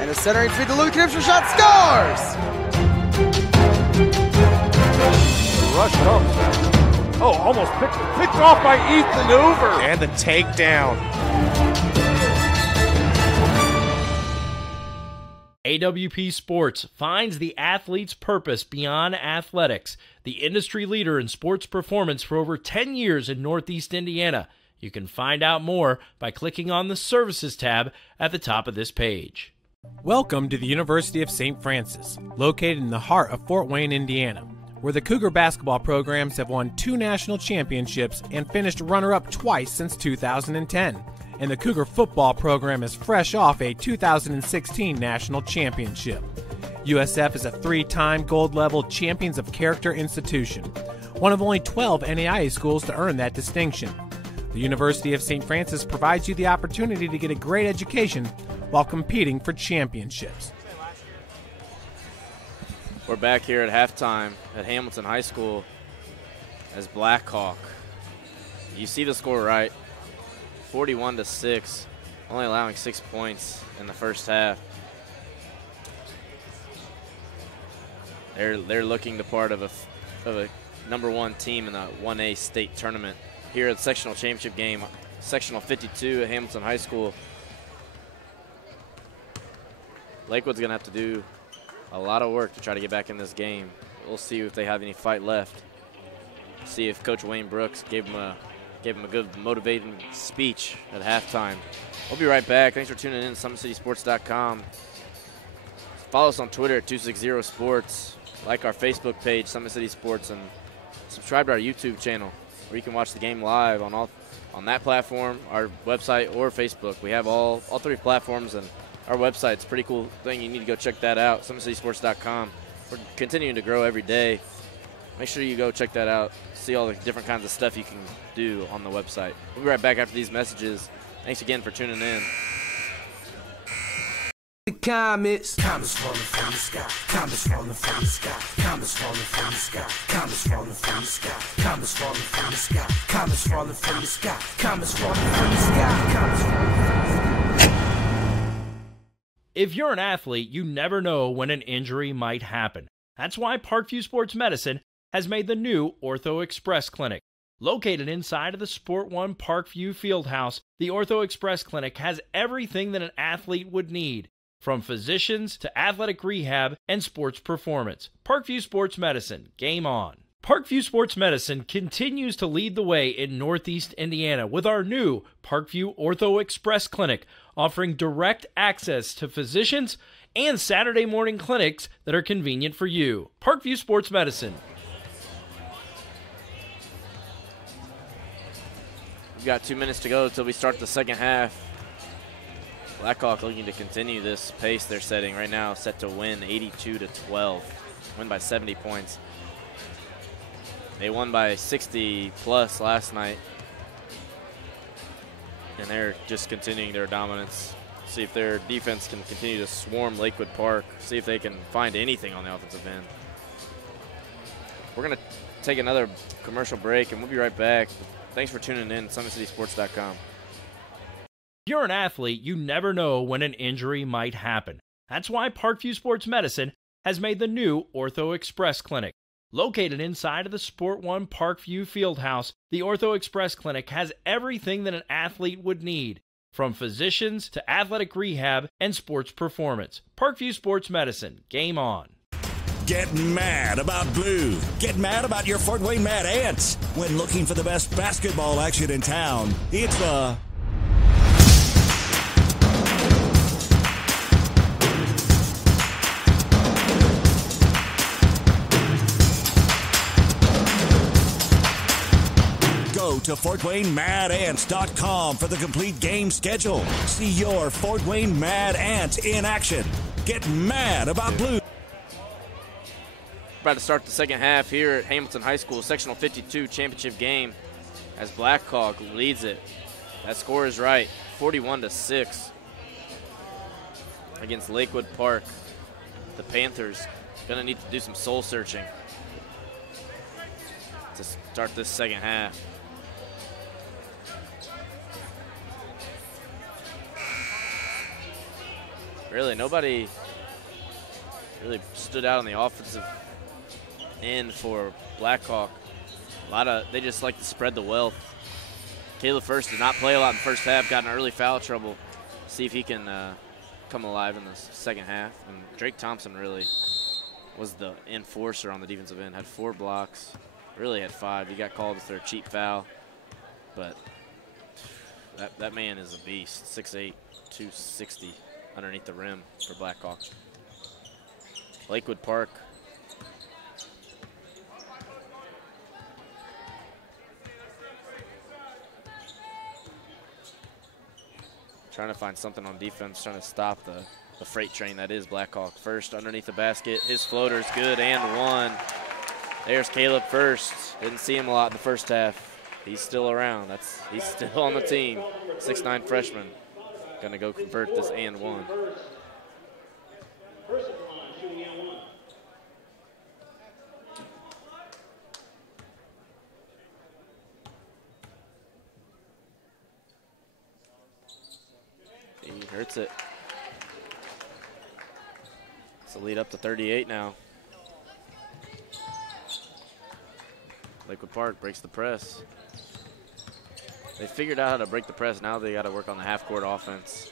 and the centering feed to Luke Knipster, shot scores! The rush comes. Oh, almost picked off by Ethan Hoover. And the takedown. AWP Sports finds the athlete's purpose beyond athletics, the industry leader in sports performance for over 10 years in Northeast Indiana. You can find out more by clicking on the Services tab at the top of this page. Welcome to the University of St. Francis, located in the heart of Fort Wayne, Indiana, where the Cougar basketball programs have won 2 national championships and finished runner-up twice since 2010. And the Cougar football program is fresh off a 2016 national championship. USF is a 3-time gold-level Champions of Character institution, one of only 12 NAIA schools to earn that distinction. The University of St. Francis provides you the opportunity to get a great education while competing for championships. We're back here at halftime at Hamilton High School as Blackhawk. You see the score right, 41-6, only allowing 6 points in the first half. They're looking the part of a #1 team in the 1A state tournament. Here at the sectional championship game, sectional 52 at Hamilton High School. Lakewood's gonna have to do a lot of work to try to get back in this game. We'll see if they have any fight left. See if Coach Wayne Brooks gave him a good motivating speech at halftime. We'll be right back. Thanks for tuning in to SummitCitySports.com. Follow us on Twitter at 260sports. Like our Facebook page, Summit City Sports, and subscribe to our YouTube channel, where you can watch the game live on that platform, our website, or Facebook. We have all 3 platforms, and our website's a pretty cool thing. You need to go check that out, SummitCitySports.com. We're continuing to grow every day. Make sure you go check that out, see all the different kinds of stuff you can do on the website. We'll be right back after these messages. Thanks again for tuning in. The comets falling from the sky, comets falling from the sky, comets falling from the sky, comets falling from the sky, comets falling from the sky, comets falling from the sky, comets falling from the sky, comets falling from the sky. If you're an athlete, you never know when an injury might happen. That's why Parkview Sports Medicine has made the new Ortho Express Clinic. Located inside of the Sport One Parkview Fieldhouse, the Ortho Express Clinic has everything that an athlete would need, from physicians to athletic rehab and sports performance. Parkview Sports Medicine, game on. Parkview Sports Medicine continues to lead the way in Northeast Indiana with our new Parkview Ortho Express Clinic, offering direct access to physicians and Saturday morning clinics that are convenient for you. Parkview Sports Medicine. We've got 2 minutes to go until we start the second half. Blackhawk looking to continue this pace they're setting right now, set to win 82-12, win by 70 points. They won by 60 plus last night, and they're just continuing their dominance. See if their defense can continue to swarm Lakewood Park, see if they can find anything on the offensive end. We're going to take another commercial break, and we'll be right back. Thanks for tuning in, SummitCitySports.com. If you're an athlete, you never know when an injury might happen. That's why Parkview Sports Medicine has made the new Ortho Express Clinic. Located inside of the Sport One Parkview Fieldhouse, the Ortho Express Clinic has everything that an athlete would need, from physicians to athletic rehab and sports performance. Parkview Sports Medicine, game on. Get mad about blue. Get mad about your Fort Wayne Mad Ants. When looking for the best basketball action in town, it's the Go to FortWayneMadAnts.com for the complete game schedule. See your Fort Wayne Mad Ants in action. Get mad about blue. About to start the second half here at Hamilton High School Sectional 52 championship game as Blackhawk leads it. That score is right, 41-6 against Lakewood Park. The Panthers gonna need to do some soul searching to start this second half. Really, nobody really stood out on the offensive end for Blackhawk. They just like to spread the wealth. Caleb First did not play a lot in the first half, got in early foul trouble. See if he can come alive in the second half. And Drake Thompson really was the enforcer on the defensive end, had 4 blocks, really had 5. He got called for a cheap foul, but that man is a beast, 6'8", 260 underneath the rim for Blackhawk. Lakewood Park trying to find something on defense, trying to stop the freight train that is Blackhawk. First underneath the basket, his floater's good and one. There's Caleb First. Didn't see him a lot in the first half. He's still around. He's still on the team. 6'9" freshman. Gonna go convert this and one. He hurts it. It's a lead up to 38 now. Lakewood Park breaks the press. They figured out how to break the press. Now they got to work on the half-court offense.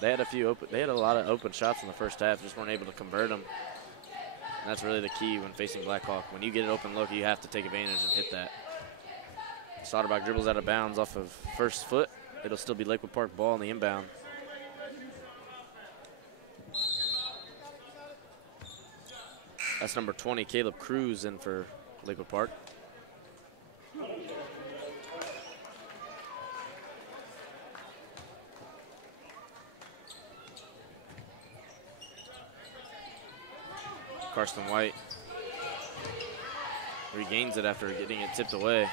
They had a lot of open shots in the first half, just weren't able to convert them. And that's really the key when facing Blackhawk. When you get an open look, you have to take advantage and hit that. Soderberg dribbles out of bounds off of first foot. It'll still be Lakewood Park ball in the inbound. That's number 20, Caleb Cruz, in for Lakewood Park. Karsten White regains it after getting it tipped away.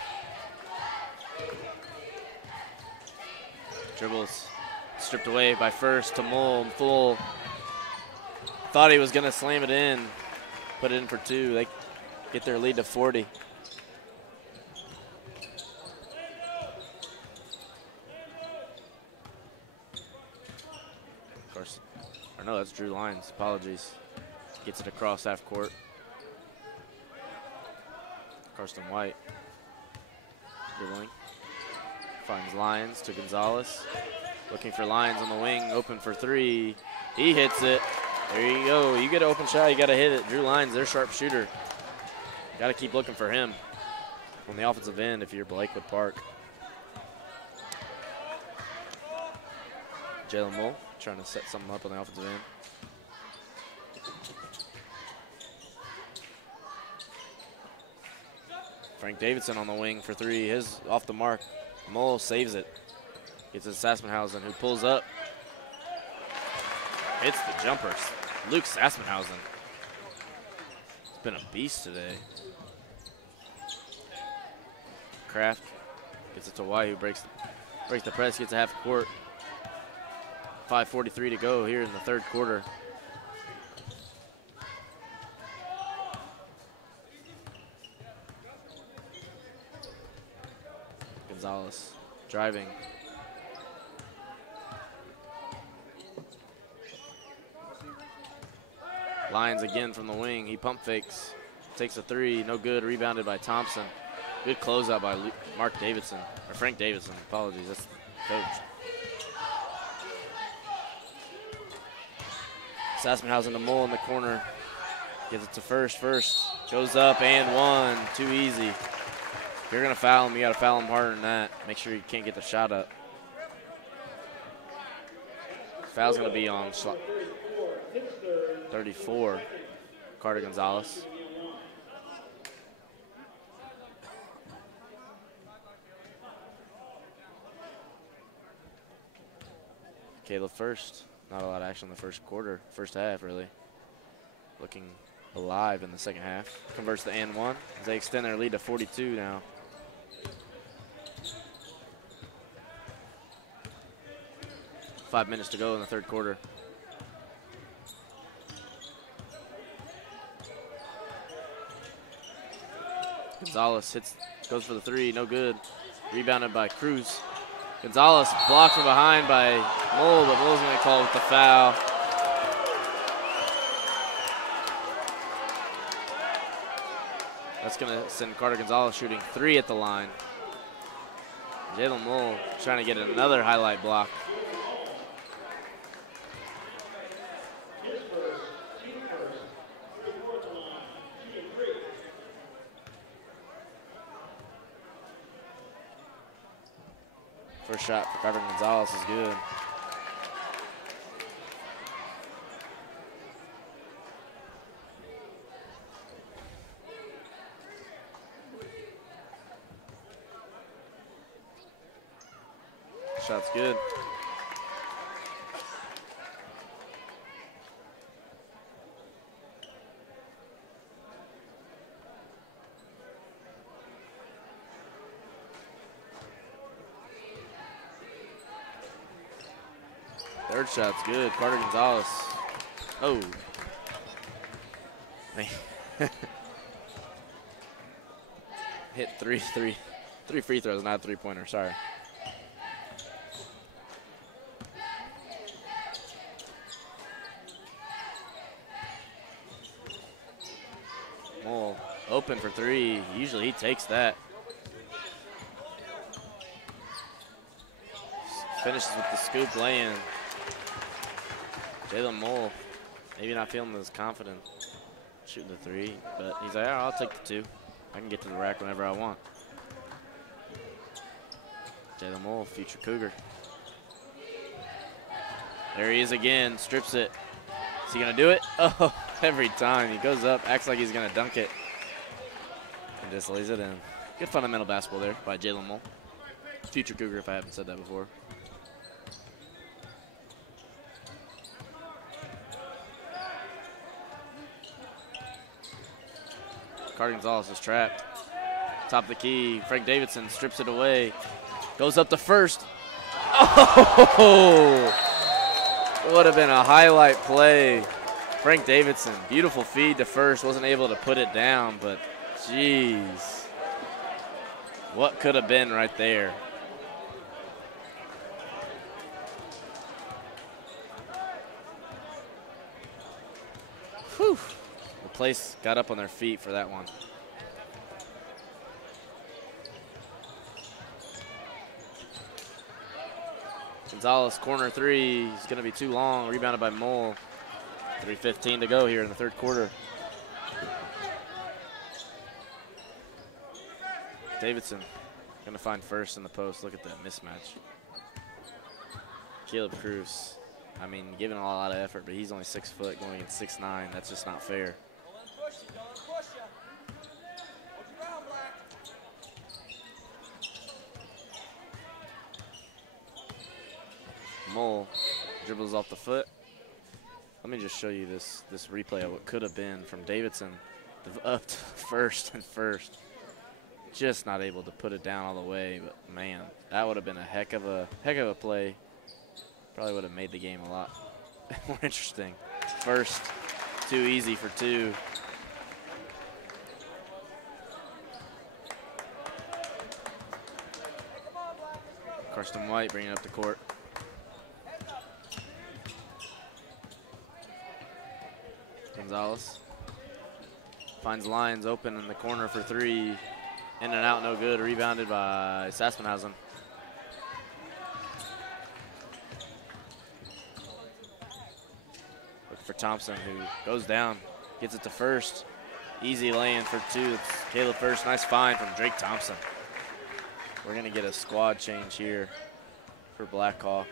Dribbles stripped away by First to Mull. Full thought he was going to slam it in, put it in for 2. They get their lead to 40. Of course, or no, that's Drew Lyons. Apologies. Gets it across half court. Karsten White dribbling. Finds Lyons to Gonzalez. Looking for Lyons on the wing, open for three. He hits it. There you go. You get an open shot, you got to hit it. Drew Lyons, their sharp shooter. Got to keep looking for him on the offensive end if you're Lakewood Park. Jalen Mull trying to set something up on the offensive end. Frank Davidson on the wing for three. His off the mark. Mull saves it. Gets it to Sassenhausen, who pulls up. Hits the jumpers. Luke Sassenhausen. It's been a beast today. Kraft gets it to White, who breaks the press, gets a half court. 5:43 to go here in the third quarter. Gonzalez driving. Lyons again from the wing. He pump fakes. Takes a three. No good. Rebounded by Thompson. Good closeout by Mark Davidson. Or Frank Davidson. Apologies. That's the coach. Sassenhausen to Mull in the corner. Gives it to First. Goes up and one. Too easy. If you're going to foul him, you got to foul him harder than that. Make sure you can't get the shot up. Foul's going to be on 34, Carter Gonzalez. Caleb First. Not a lot of action in the first quarter, first half really. Looking alive in the second half. Converts to and one as they extend their lead to 42 now. Five minutes to go in the third quarter. Gonzalez goes for the three, no good. Rebounded by Cruz. Gonzalez blocked from behind by Mull, but Mull's going to call with the foul. That's going to send Carter Gonzalez shooting three at the line. Jalen Mull trying to get another highlight block. First shot for Carter Gonzalez is good. Shot's good. Third shot's good. Carter Gonzalez. Oh. Man. Hit three free throws, not a three-pointer. Sorry. Mull open for three. Usually he takes that. Finishes with the scoop lay-in. Jalen Mull, maybe not feeling as confident shooting the three, but he's like, I'll take the two. I can get to the rack whenever I want. Jalen Mull, future Cougar. There he is again, strips it. Is he gonna do it? Oh, every time. He goes up, acts like he's gonna dunk it, and just lays it in. Good fundamental basketball there by Jalen Mull. Future Cougar, if I haven't said that before. Carter Gonzalez is trapped. Top of the key. Frank Davidson strips it away. Goes up to first. Oh! Would have been a highlight play. Frank Davidson, beautiful feed to first. Wasn't able to put it down, but jeez. What could have been right there? Whew. The place got up on their feet for that one. Gonzalez, corner three. He's going to be too long. Rebounded by Mole. 3:15 to go here in the third quarter. Davidson going to find first in the post. Look at that mismatch. Caleb Cruz, I mean, giving a lot of effort, but he's only 6 foot going at 6'9". That's just not fair. Mole dribbles off the foot. Let me just show you this replay of what could have been from Davidson up to first and first. Just not able to put it down all the way, but man, that would have been a heck of a play. Probably would have made the game a lot more interesting. First, too easy for two. Karsten White bringing it up the court. Gonzalez finds Lyons open in the corner for three. In and out, no good. Rebounded by Saspenhausen. Look for Thompson, who goes down, gets it to first. Easy lay-in for two. It's Caleb first. Nice find from Drake Thompson. We're going to get a squad change here for Blackhawk.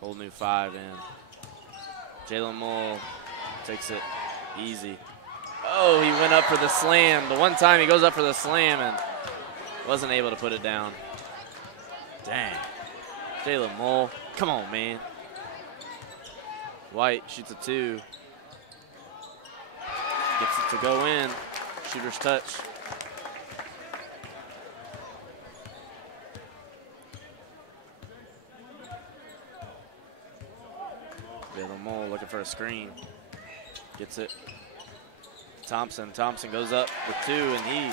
Whole new 5 in. Jalen Mole takes it easy. Oh, he went up for the slam. The one time he goes up for the slam and wasn't able to put it down. Dang. Jalen Mole, come on, man. White shoots a 2. Gets it to go in. Shooter's touch. Jalen Mole looking for a screen. Gets it. Thompson goes up with 2, and he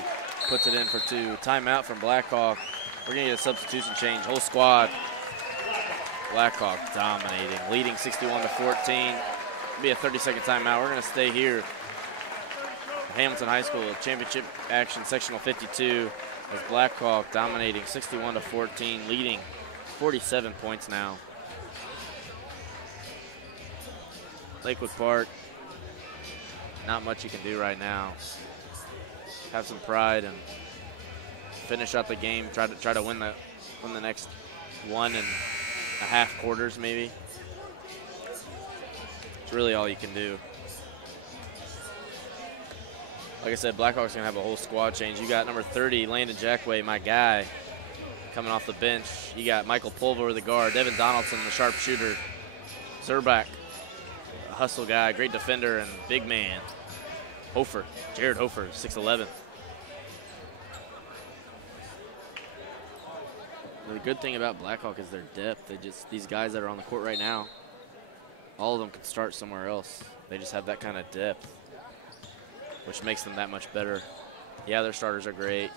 puts it in for 2. Timeout from Blackhawk. We're going to get a substitution change. Whole squad. Blackhawk dominating, leading 61-14. Be a 30-second timeout. We're going to stay here at Hamilton High School championship action, sectional 52, as Blackhawk dominating 61-14, leading 47 points now. Lakewood Park. Not much you can do right now. Have some pride and finish out the game. Try to win the next 1.5 quarters maybe. It's really all you can do. Like I said, Blackhawks gonna have a whole squad change. You got number 30, Landon Jackway, my guy, coming off the bench. You got Michael Pulver, the guard, Devin Donaldson, the sharpshooter, Zurbach, a hustle guy, great defender and big man. Hofer, Jared Hofer, 6'11". The good thing about Blackhawk is their depth. These guys that are on the court right now, all of them can start somewhere else. They just have that kind of depth, which makes them that much better. Yeah, their starters are great.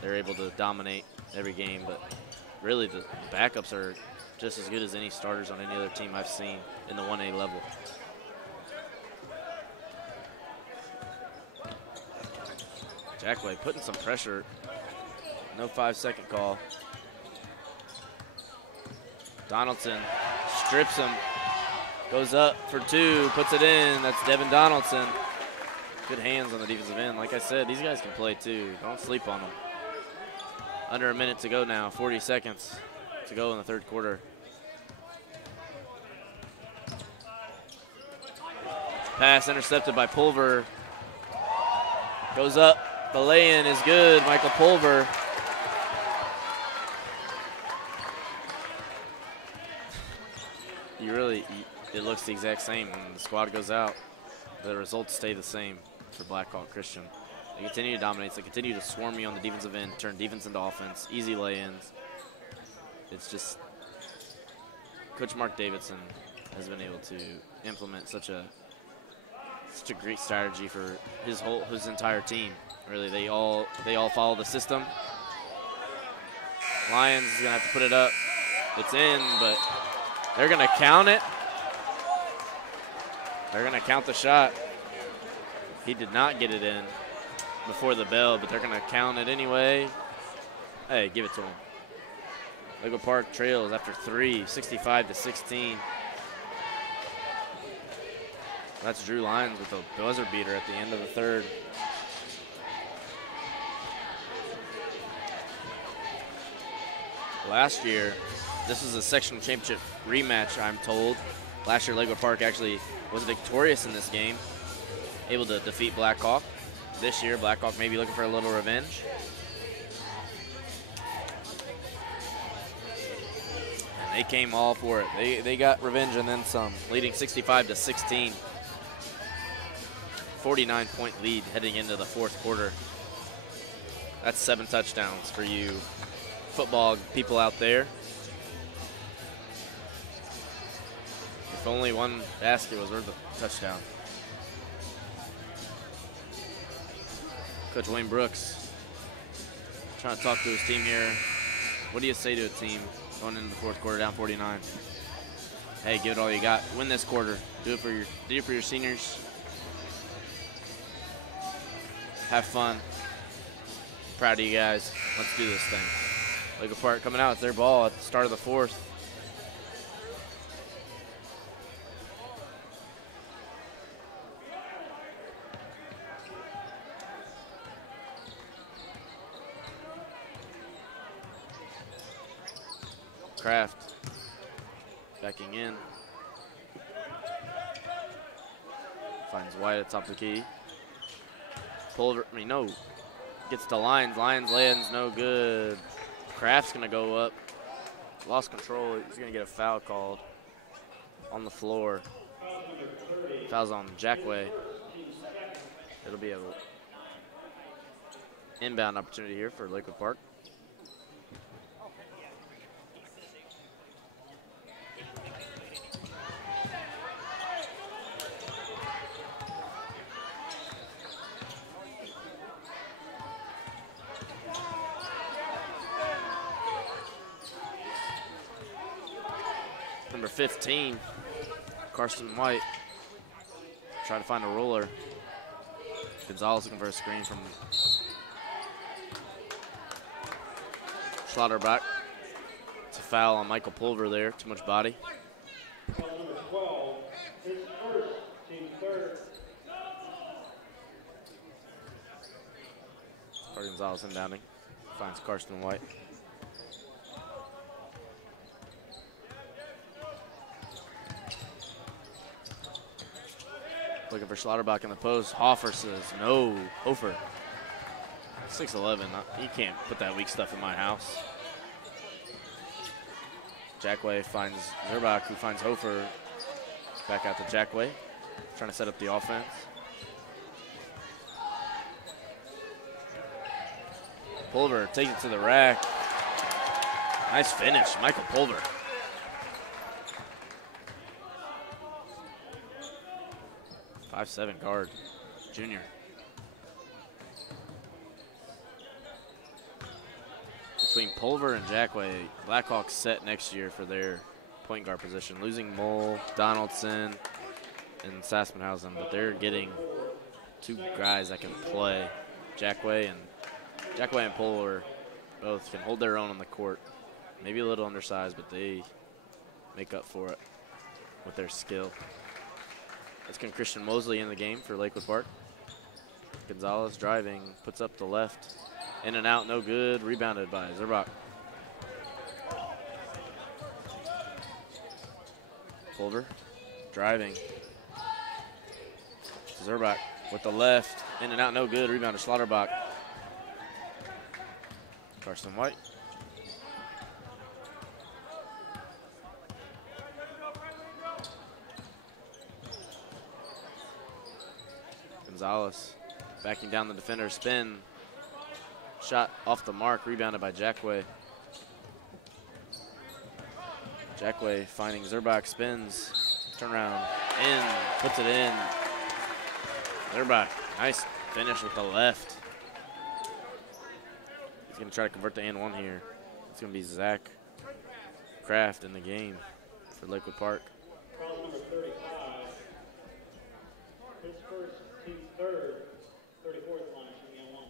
They're able to dominate every game, but really the backups are just as good as any starters on any other team I've seen in the 1A level. Jackway putting some pressure. No 5-second call. Donaldson strips him. Goes up for 2, puts it in. That's Devin Donaldson. Good hands on the defensive end. Like I said, these guys can play too. Don't sleep on them. Under a minute to go now. 40 seconds to go in the third quarter. Pass intercepted by Pulver. Goes up. The lay-in is good. Michael Pulver. It looks the exact same when the squad goes out. The results stay the same for Blackhawk Christian. They continue to dominate. They continue to swarm you on the defensive end, turn defense into offense, easy lay-ins. It's just Coach Mark Davidson has been able to implement such a great strategy for his entire team. Really, they all follow the system. Lions is gonna have to put it up. It's in, but they're gonna count it. They're gonna count the shot. He did not get it in before the bell, but they're gonna count it anyway. Hey, give it to him. Lakewood Park trails after 3, 65-16. That's Drew Lyons with a buzzer beater at the end of the third. Last year, this was a sectional championship rematch, I'm told. Last year, Lakewood Park actually was victorious in this game, able to defeat Blackhawk. This year, Blackhawk may be looking for a little revenge. And they came all for it. They got revenge and then some, leading 65-16. 49-point lead heading into the fourth quarter. That's 7 touchdowns for you football people out there. If only one basket was worth a touchdown. Coach Wayne Brooks trying to talk to his team here. What do you say to a team going into the fourth quarter down 49? Hey, give it all you got. Win this quarter. Do it for your seniors. Have fun. Proud of you guys. Let's do this thing. Lakewood Park coming out. It's their ball at the start of the fourth. Kraft backing in. Finds White at top of the key. Gets to Lyons. Lyons lands no good. Kraft's going to go up. Lost control. He's going to get a foul called on the floor. Foul's on Jackway. It'll be an inbound opportunity here for Lakewood Park. Number 15, Carson White, trying to find a roller. Gonzalez looking for a screen from Schlotterbeck. It's a foul on Michael Pulver there, too much body. Number 12, his first, team third. Gonzalez inbounding, finds Carson White. Looking for Schlotterbeck in the post. Hoffer says no. Hofer. 6'11". You can't put that weak stuff in my house. Jackway finds Zerbach, who finds Hofer. Back out to Jackway. Trying to set up the offense. Pulver takes it to the rack. Nice finish, Michael Pulver. .57 guard, junior. Between Pulver and Jackway, Blackhawks set next year for their point guard position. Losing Mole, Donaldson, and Sassmanhausen, but they're getting 2 guys that can play. Jackway and Pulver both can hold their own on the court. Maybe a little undersized, but they make up for it with their skill. Let's get Christian Mosley in the game for Lakewood Park. Gonzalez driving, puts up the left. In and out, no good. Rebounded by Zerbach. Pulver driving. Zerbach with the left. In and out, no good. Rebounded Schlotterbeck. Carson White. Gonzalez backing down the defender, spin. Shot off the mark, rebounded by Jackway. Jackway finding Zerbach, spins, turn around, in, puts it in. Zerbach, nice finish with the left. He's gonna try to convert the and one here. It's gonna be Zach Kraft in the game for Lakewood Park. Number 35, his first, team third, 34th line, shooting and 1.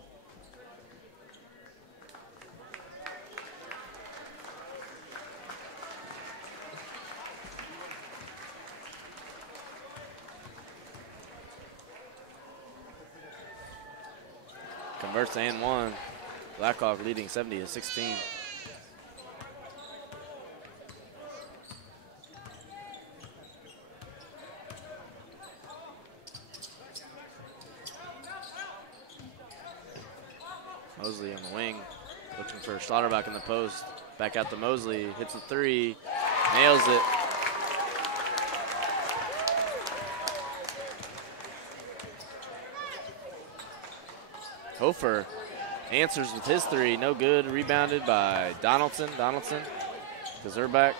converts and one. Blackhawk leading 70-16. Mosley on the wing, looking for Schlotterbeck in the post. Back out to Mosley, hits a three, nails it. Hofer answers with his three, no good. Rebounded by Donaldson to Zerback.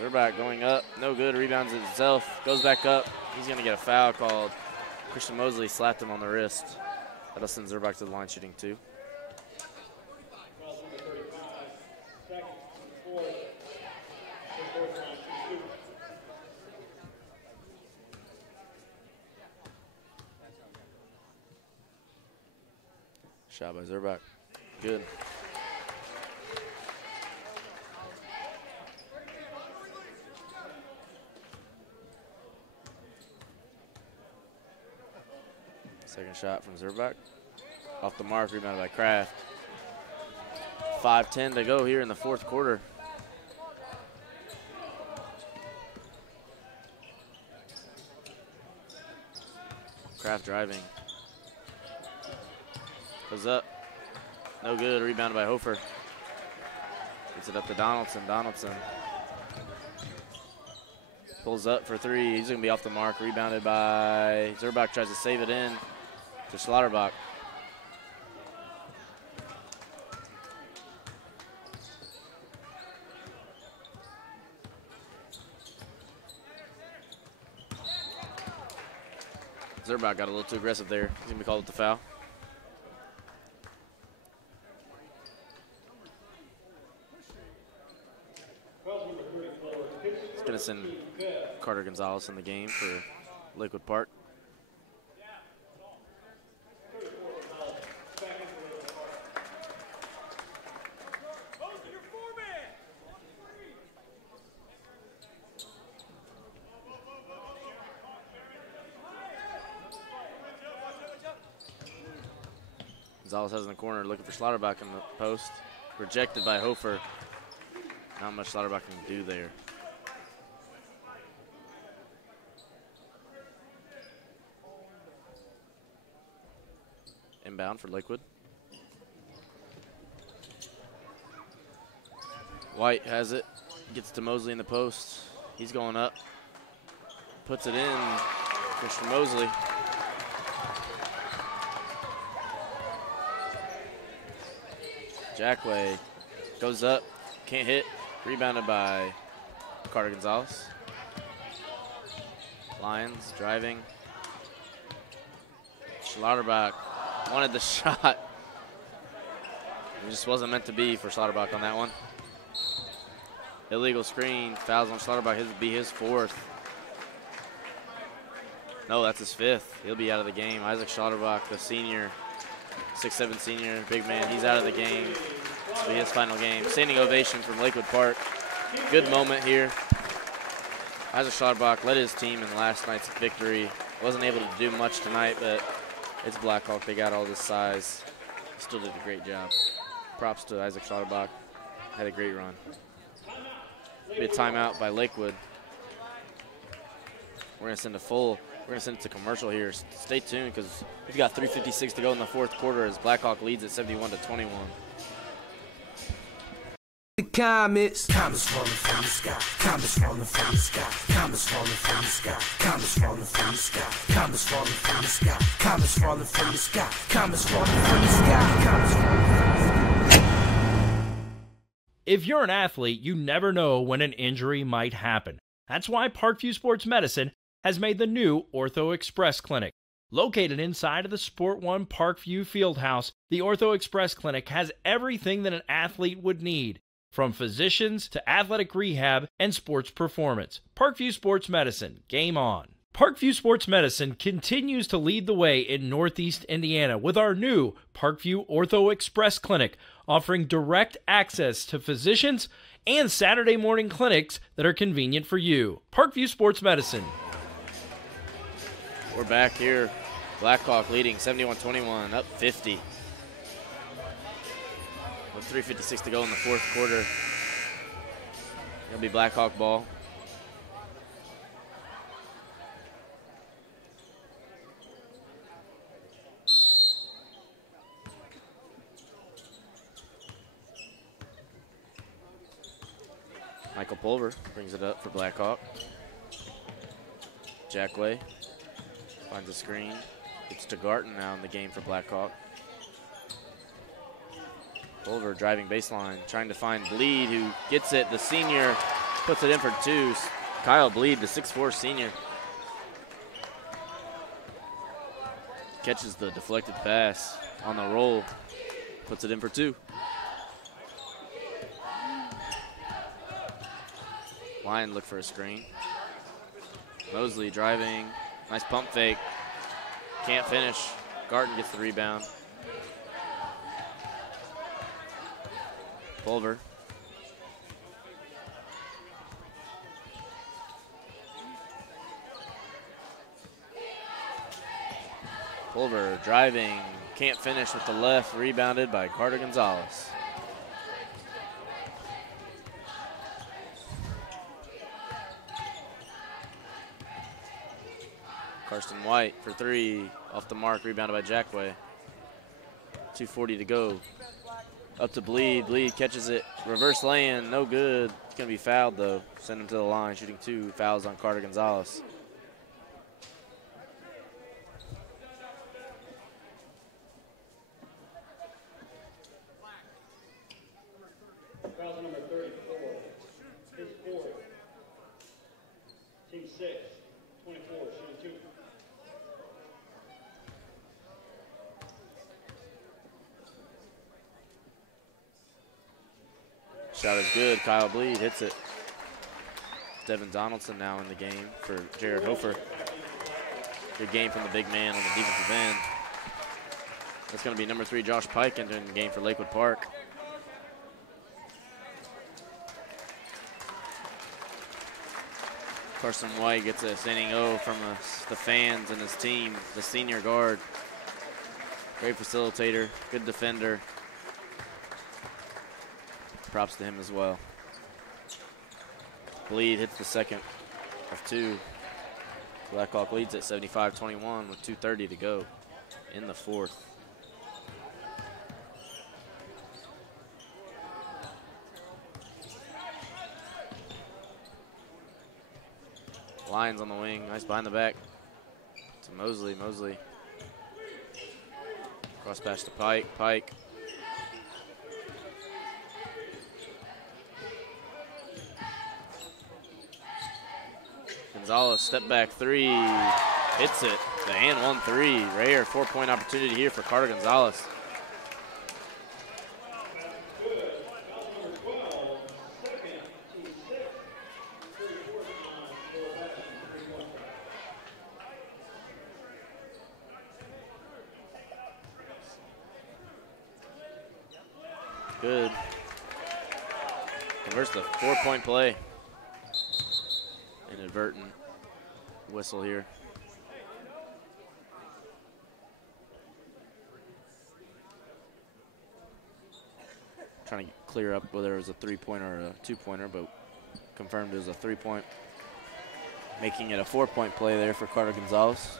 Zerback going up, no good. Rebounds it himself, goes back up. He's going to get a foul called. Christian Mosley slapped him on the wrist. That'll send Zerback to the line shooting two. Shot by Zerback. Good. Second shot from Zerback. Off the mark, rebounded by Kraft. 5:10 to go here in the fourth quarter. Kraft driving. Goes up. No good. Rebounded by Hofer. Gets it up to Donaldson. Donaldson pulls up for three. He's going to be off the mark. Rebounded by Zerback. Tries to save it in to Schlotterbeck. Zerback got a little too aggressive there. He's going to be called with the foul. It's going to send Carter Gonzalez in the game for Lakewood Park. Gonzalez has in the corner looking for Schlotterbeck in the post. Rejected by Hofer. Not much Schlotterbeck can do there. Inbound for Lakewood. White has it. Gets to Mosley in the post. He's going up. Puts it in. Christian Mosley. Jackway goes up. Can't hit. Rebounded by Carter Gonzalez. Lions driving. Schlotterbeck wanted the shot. It just wasn't meant to be for Schlotterbeck on that one. Illegal screen. Fouls on Schlotterbeck. His would be his fourth. No, that's his fifth. He'll be out of the game. Isaac Schlotterbeck, the senior, 6'7" senior, big man. He's out of the game. This will be his final game. Standing ovation from Lakewood Park. Good moment here. Isaac Schlotterbeck led his team in last night's victory. Wasn't able to do much tonight, but it's Blackhawk. They got all this size. Still did a great job. Props to Isaac Schlotterbeck. Had a great run. Be a timeout by Lakewood. We're going to send it to commercial here. Stay tuned because we've got 3:56 to go in the fourth quarter as Blackhawk leads at 71-21. The comets falling from the sky, comets falling from the sky, comets falling from the sky, comets falling from the sky, comets falling from the sky, comets falling from the sky, comets falling from the sky, comets falling from the sky. If you're an athlete, you never know when an injury might happen. That's why Parkview Sports Medicine has made the new Ortho Express Clinic. Located inside of the Sport One Parkview Fieldhouse, the Ortho Express Clinic has everything that an athlete would need, from physicians to athletic rehab and sports performance. Parkview Sports Medicine, game on. Parkview Sports Medicine continues to lead the way in Northeast Indiana with our new Parkview Ortho Express Clinic, offering direct access to physicians and Saturday morning clinics that are convenient for you. Parkview Sports Medicine. We're back here. Blackhawk leading 71-21, up 50. With 3:56 to go in the fourth quarter. It'll be Blackhawk ball. Michael Pulver brings it up for Blackhawk. Jackway finds a screen. It's to Garton now in the game for Blackhawk. Pulver driving baseline, trying to find Bleed, who gets it. The senior puts it in for two. Kyle Bleed, the 6'4" senior. Catches the deflected pass on the roll, puts it in for two. Lyon look for a screen. Mosley driving, nice pump fake. Can't finish. Garton gets the rebound. Pulver. Pulver driving, can't finish with the left, rebounded by Carter Gonzalez. Carson White for three, off the mark, rebounded by Jackway. 2:40 to go. Up to Bleed. Bleed catches it. Reverse lay-in, no good. It's going to be fouled, though. Send him to the line, shooting two fouls on Carter Gonzalez. Foul number 34. His fourth. Team 6, 24, shooting two. Shot is good. Kyle Bleed hits it. Devin Donaldson now in the game for Jared Hofer. Good game from the big man on the defensive end. That's going to be number 3, Josh Pike, entering the game for Lakewood Park. Carson White gets a standing O from the fans and his team, the senior guard. Great facilitator, good defender. Props to him as well. Bleed hits the second of two. Blackhawk leads at 75-21 with 2:30 to go in the fourth. Lions on the wing, nice behind the back to Mosley. Mosley. Cross pass to Pike. Pike. Gonzalez, step back three, hits it. The and 1-3. Rare 4-point opportunity here for Carter Gonzalez. Good. Converts the 4-point play. Inadvertent whistle here. Trying to clear up whether it was a 3-pointer or a 2-pointer, but confirmed it was a 3-point. Making it a 4-point play there for Carter Gonzalez.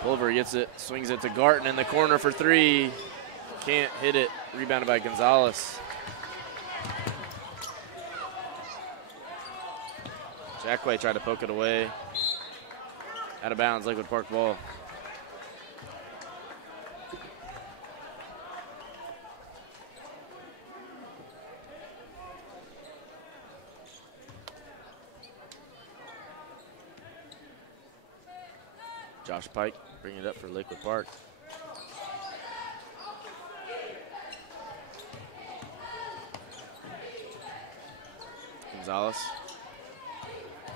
Pulver gets it, swings it to Garton in the corner for three. Can't hit it, rebounded by Gonzalez. Jackway tried to poke it away. Out of bounds, Lakewood Park ball. Josh Pike bringing it up for Lakewood Park. Gonzalez.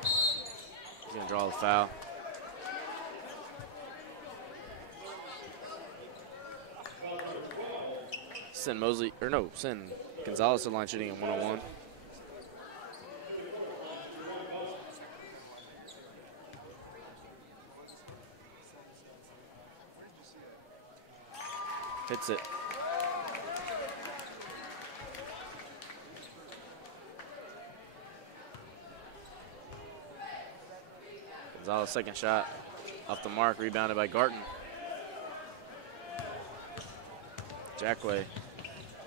He's going to draw the foul. send Mosley, or no, send Gonzalez to the line shooting at 101. Hits it. Gonzalez second shot off the mark, rebounded by Garton. Jackway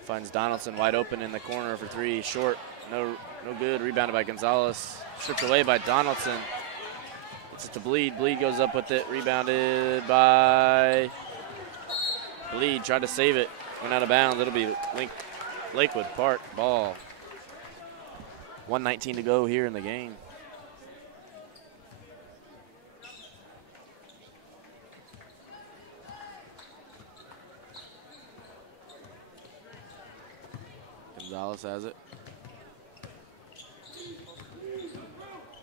finds Donaldson wide open in the corner for three, short, no good. Rebounded by Gonzalez, stripped away by Donaldson. It's to Bleed. Bleed goes up with it, rebounded by Bleed. Tried to save it, went out of bounds. It'll be Lakewood Park ball. 1:19 to go here in the game. Gonzalez has it.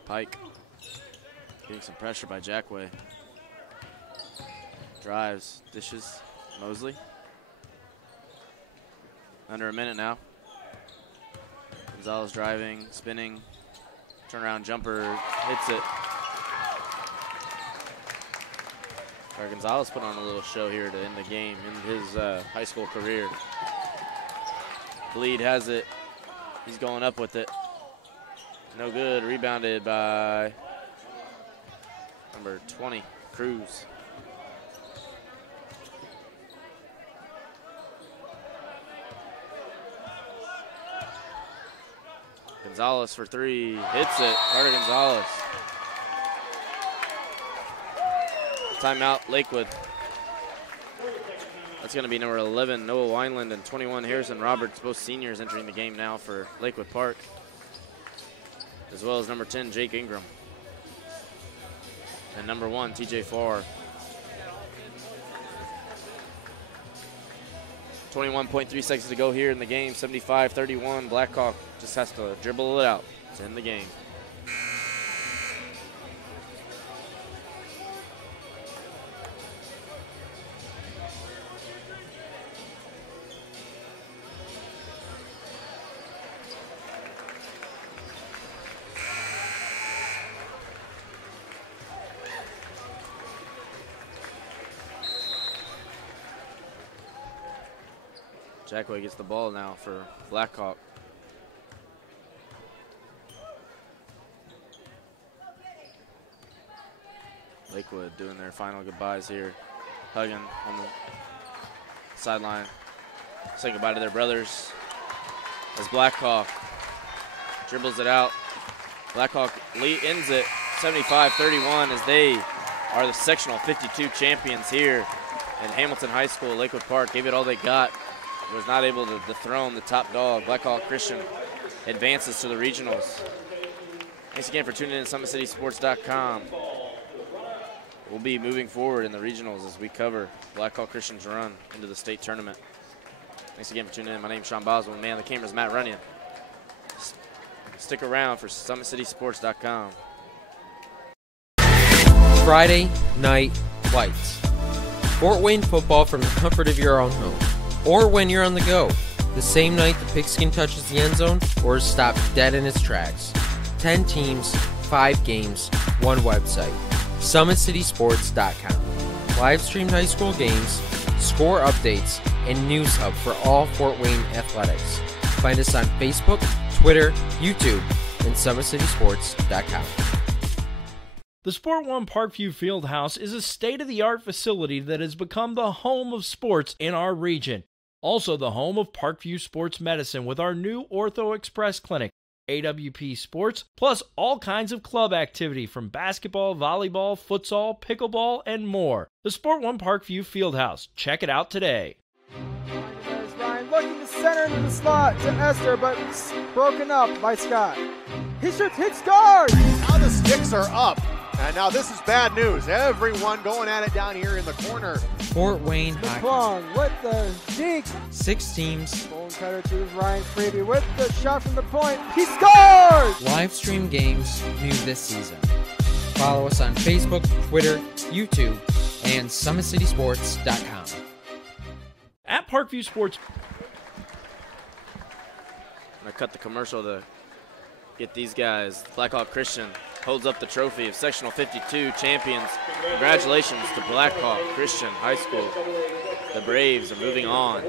Pike getting some pressure by Jackway. Drives, dishes, Mosley. Under a minute now. Gonzalez driving, spinning, turnaround jumper, hits it. Gonzalez put on a little show here to end the game in his high school career. Bleed has it. He's going up with it. No good. Rebounded by number 20, Cruz. Gonzalez for three. Hits it. Carter Gonzalez. Timeout, Lakewood. That's going to be number 11, Noah Wineland, and 21, Harrison Roberts, both seniors entering the game now for Lakewood Park, as well as number 10, Jake Ingram, and number 1, TJ Farr. 21.3 seconds to go here in the game, 75-31. Blackhawk just has to dribble it out to end the game. Jackway gets the ball now for Blackhawk. Lakewood doing their final goodbyes here. Hugging on the sideline, saying goodbye to their brothers. As Blackhawk dribbles it out. Blackhawk ends it 75-31 as they are the sectional 52 champions here at Hamilton High School. Lakewood Park gave it all they got. Was not able to dethrone the top dog. Blackhawk Christian advances to the regionals. Thanks again for tuning in to SummitCitySports.com. We'll be moving forward in the regionals as we cover Blackhawk Christian's run into the state tournament. Thanks again for tuning in. My name's Sean Boswell. Man, the camera's Matt Runyon. Stick around for SummitCitySports.com. Friday Night Lights. Fort Wayne football from the comfort of your own home. Or when you're on the go, the same night the pigskin touches the end zone or is stopped dead in its tracks. 10 teams, 5 games, 1 website. SummitCitySports.com. Live streamed high school games, score updates, and news hub for all Fort Wayne athletics. Find us on Facebook, Twitter, YouTube, and SummitCitySports.com. The Sport One Parkview Fieldhouse is a state-of-the-art facility that has become the home of sports in our region. Also the home of Parkview Sports Medicine with our new Ortho Express Clinic, AWP Sports, plus all kinds of club activity from basketball, volleyball, futsal, pickleball, and more. The Sport One Parkview Fieldhouse. Check it out today. There's Ryan looking to center into the slot to Esther, but broken up by Scott. He shoots, hits guard! Now the sticks are up. And now this is bad news. Everyone going at it down here in the corner. Fort Wayne McClung with the deke. 6 teams. Bone cutter to Ryan Freeby with the shot from the point. He scored! Live stream games new this season. Follow us on Facebook, Twitter, YouTube, and SummitCitySports.com. At Parkview Sports. going to cut the commercial to get these guys. Blackhawk Christian holds up the trophy of Sectional 52 champions. Congratulations to Blackhawk Christian High School. The Braves are moving on,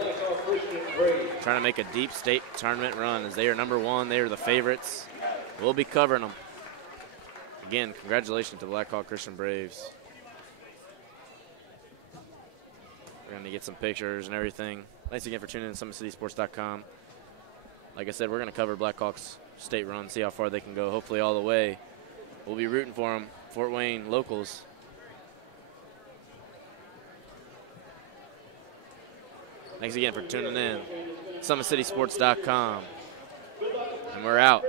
trying to make a deep state tournament run as they are number 1. They are the favorites. We'll be covering them. Again, congratulations to Blackhawk Christian Braves. We're going to get some pictures and everything. Thanks again for tuning in to SummitCitySports.com. Like I said, we're going to cover Blackhawks state run, see how far they can go, hopefully all the way. We'll be rooting for them, Fort Wayne locals. Thanks again for tuning in. SummitCitySports.com. And we're out.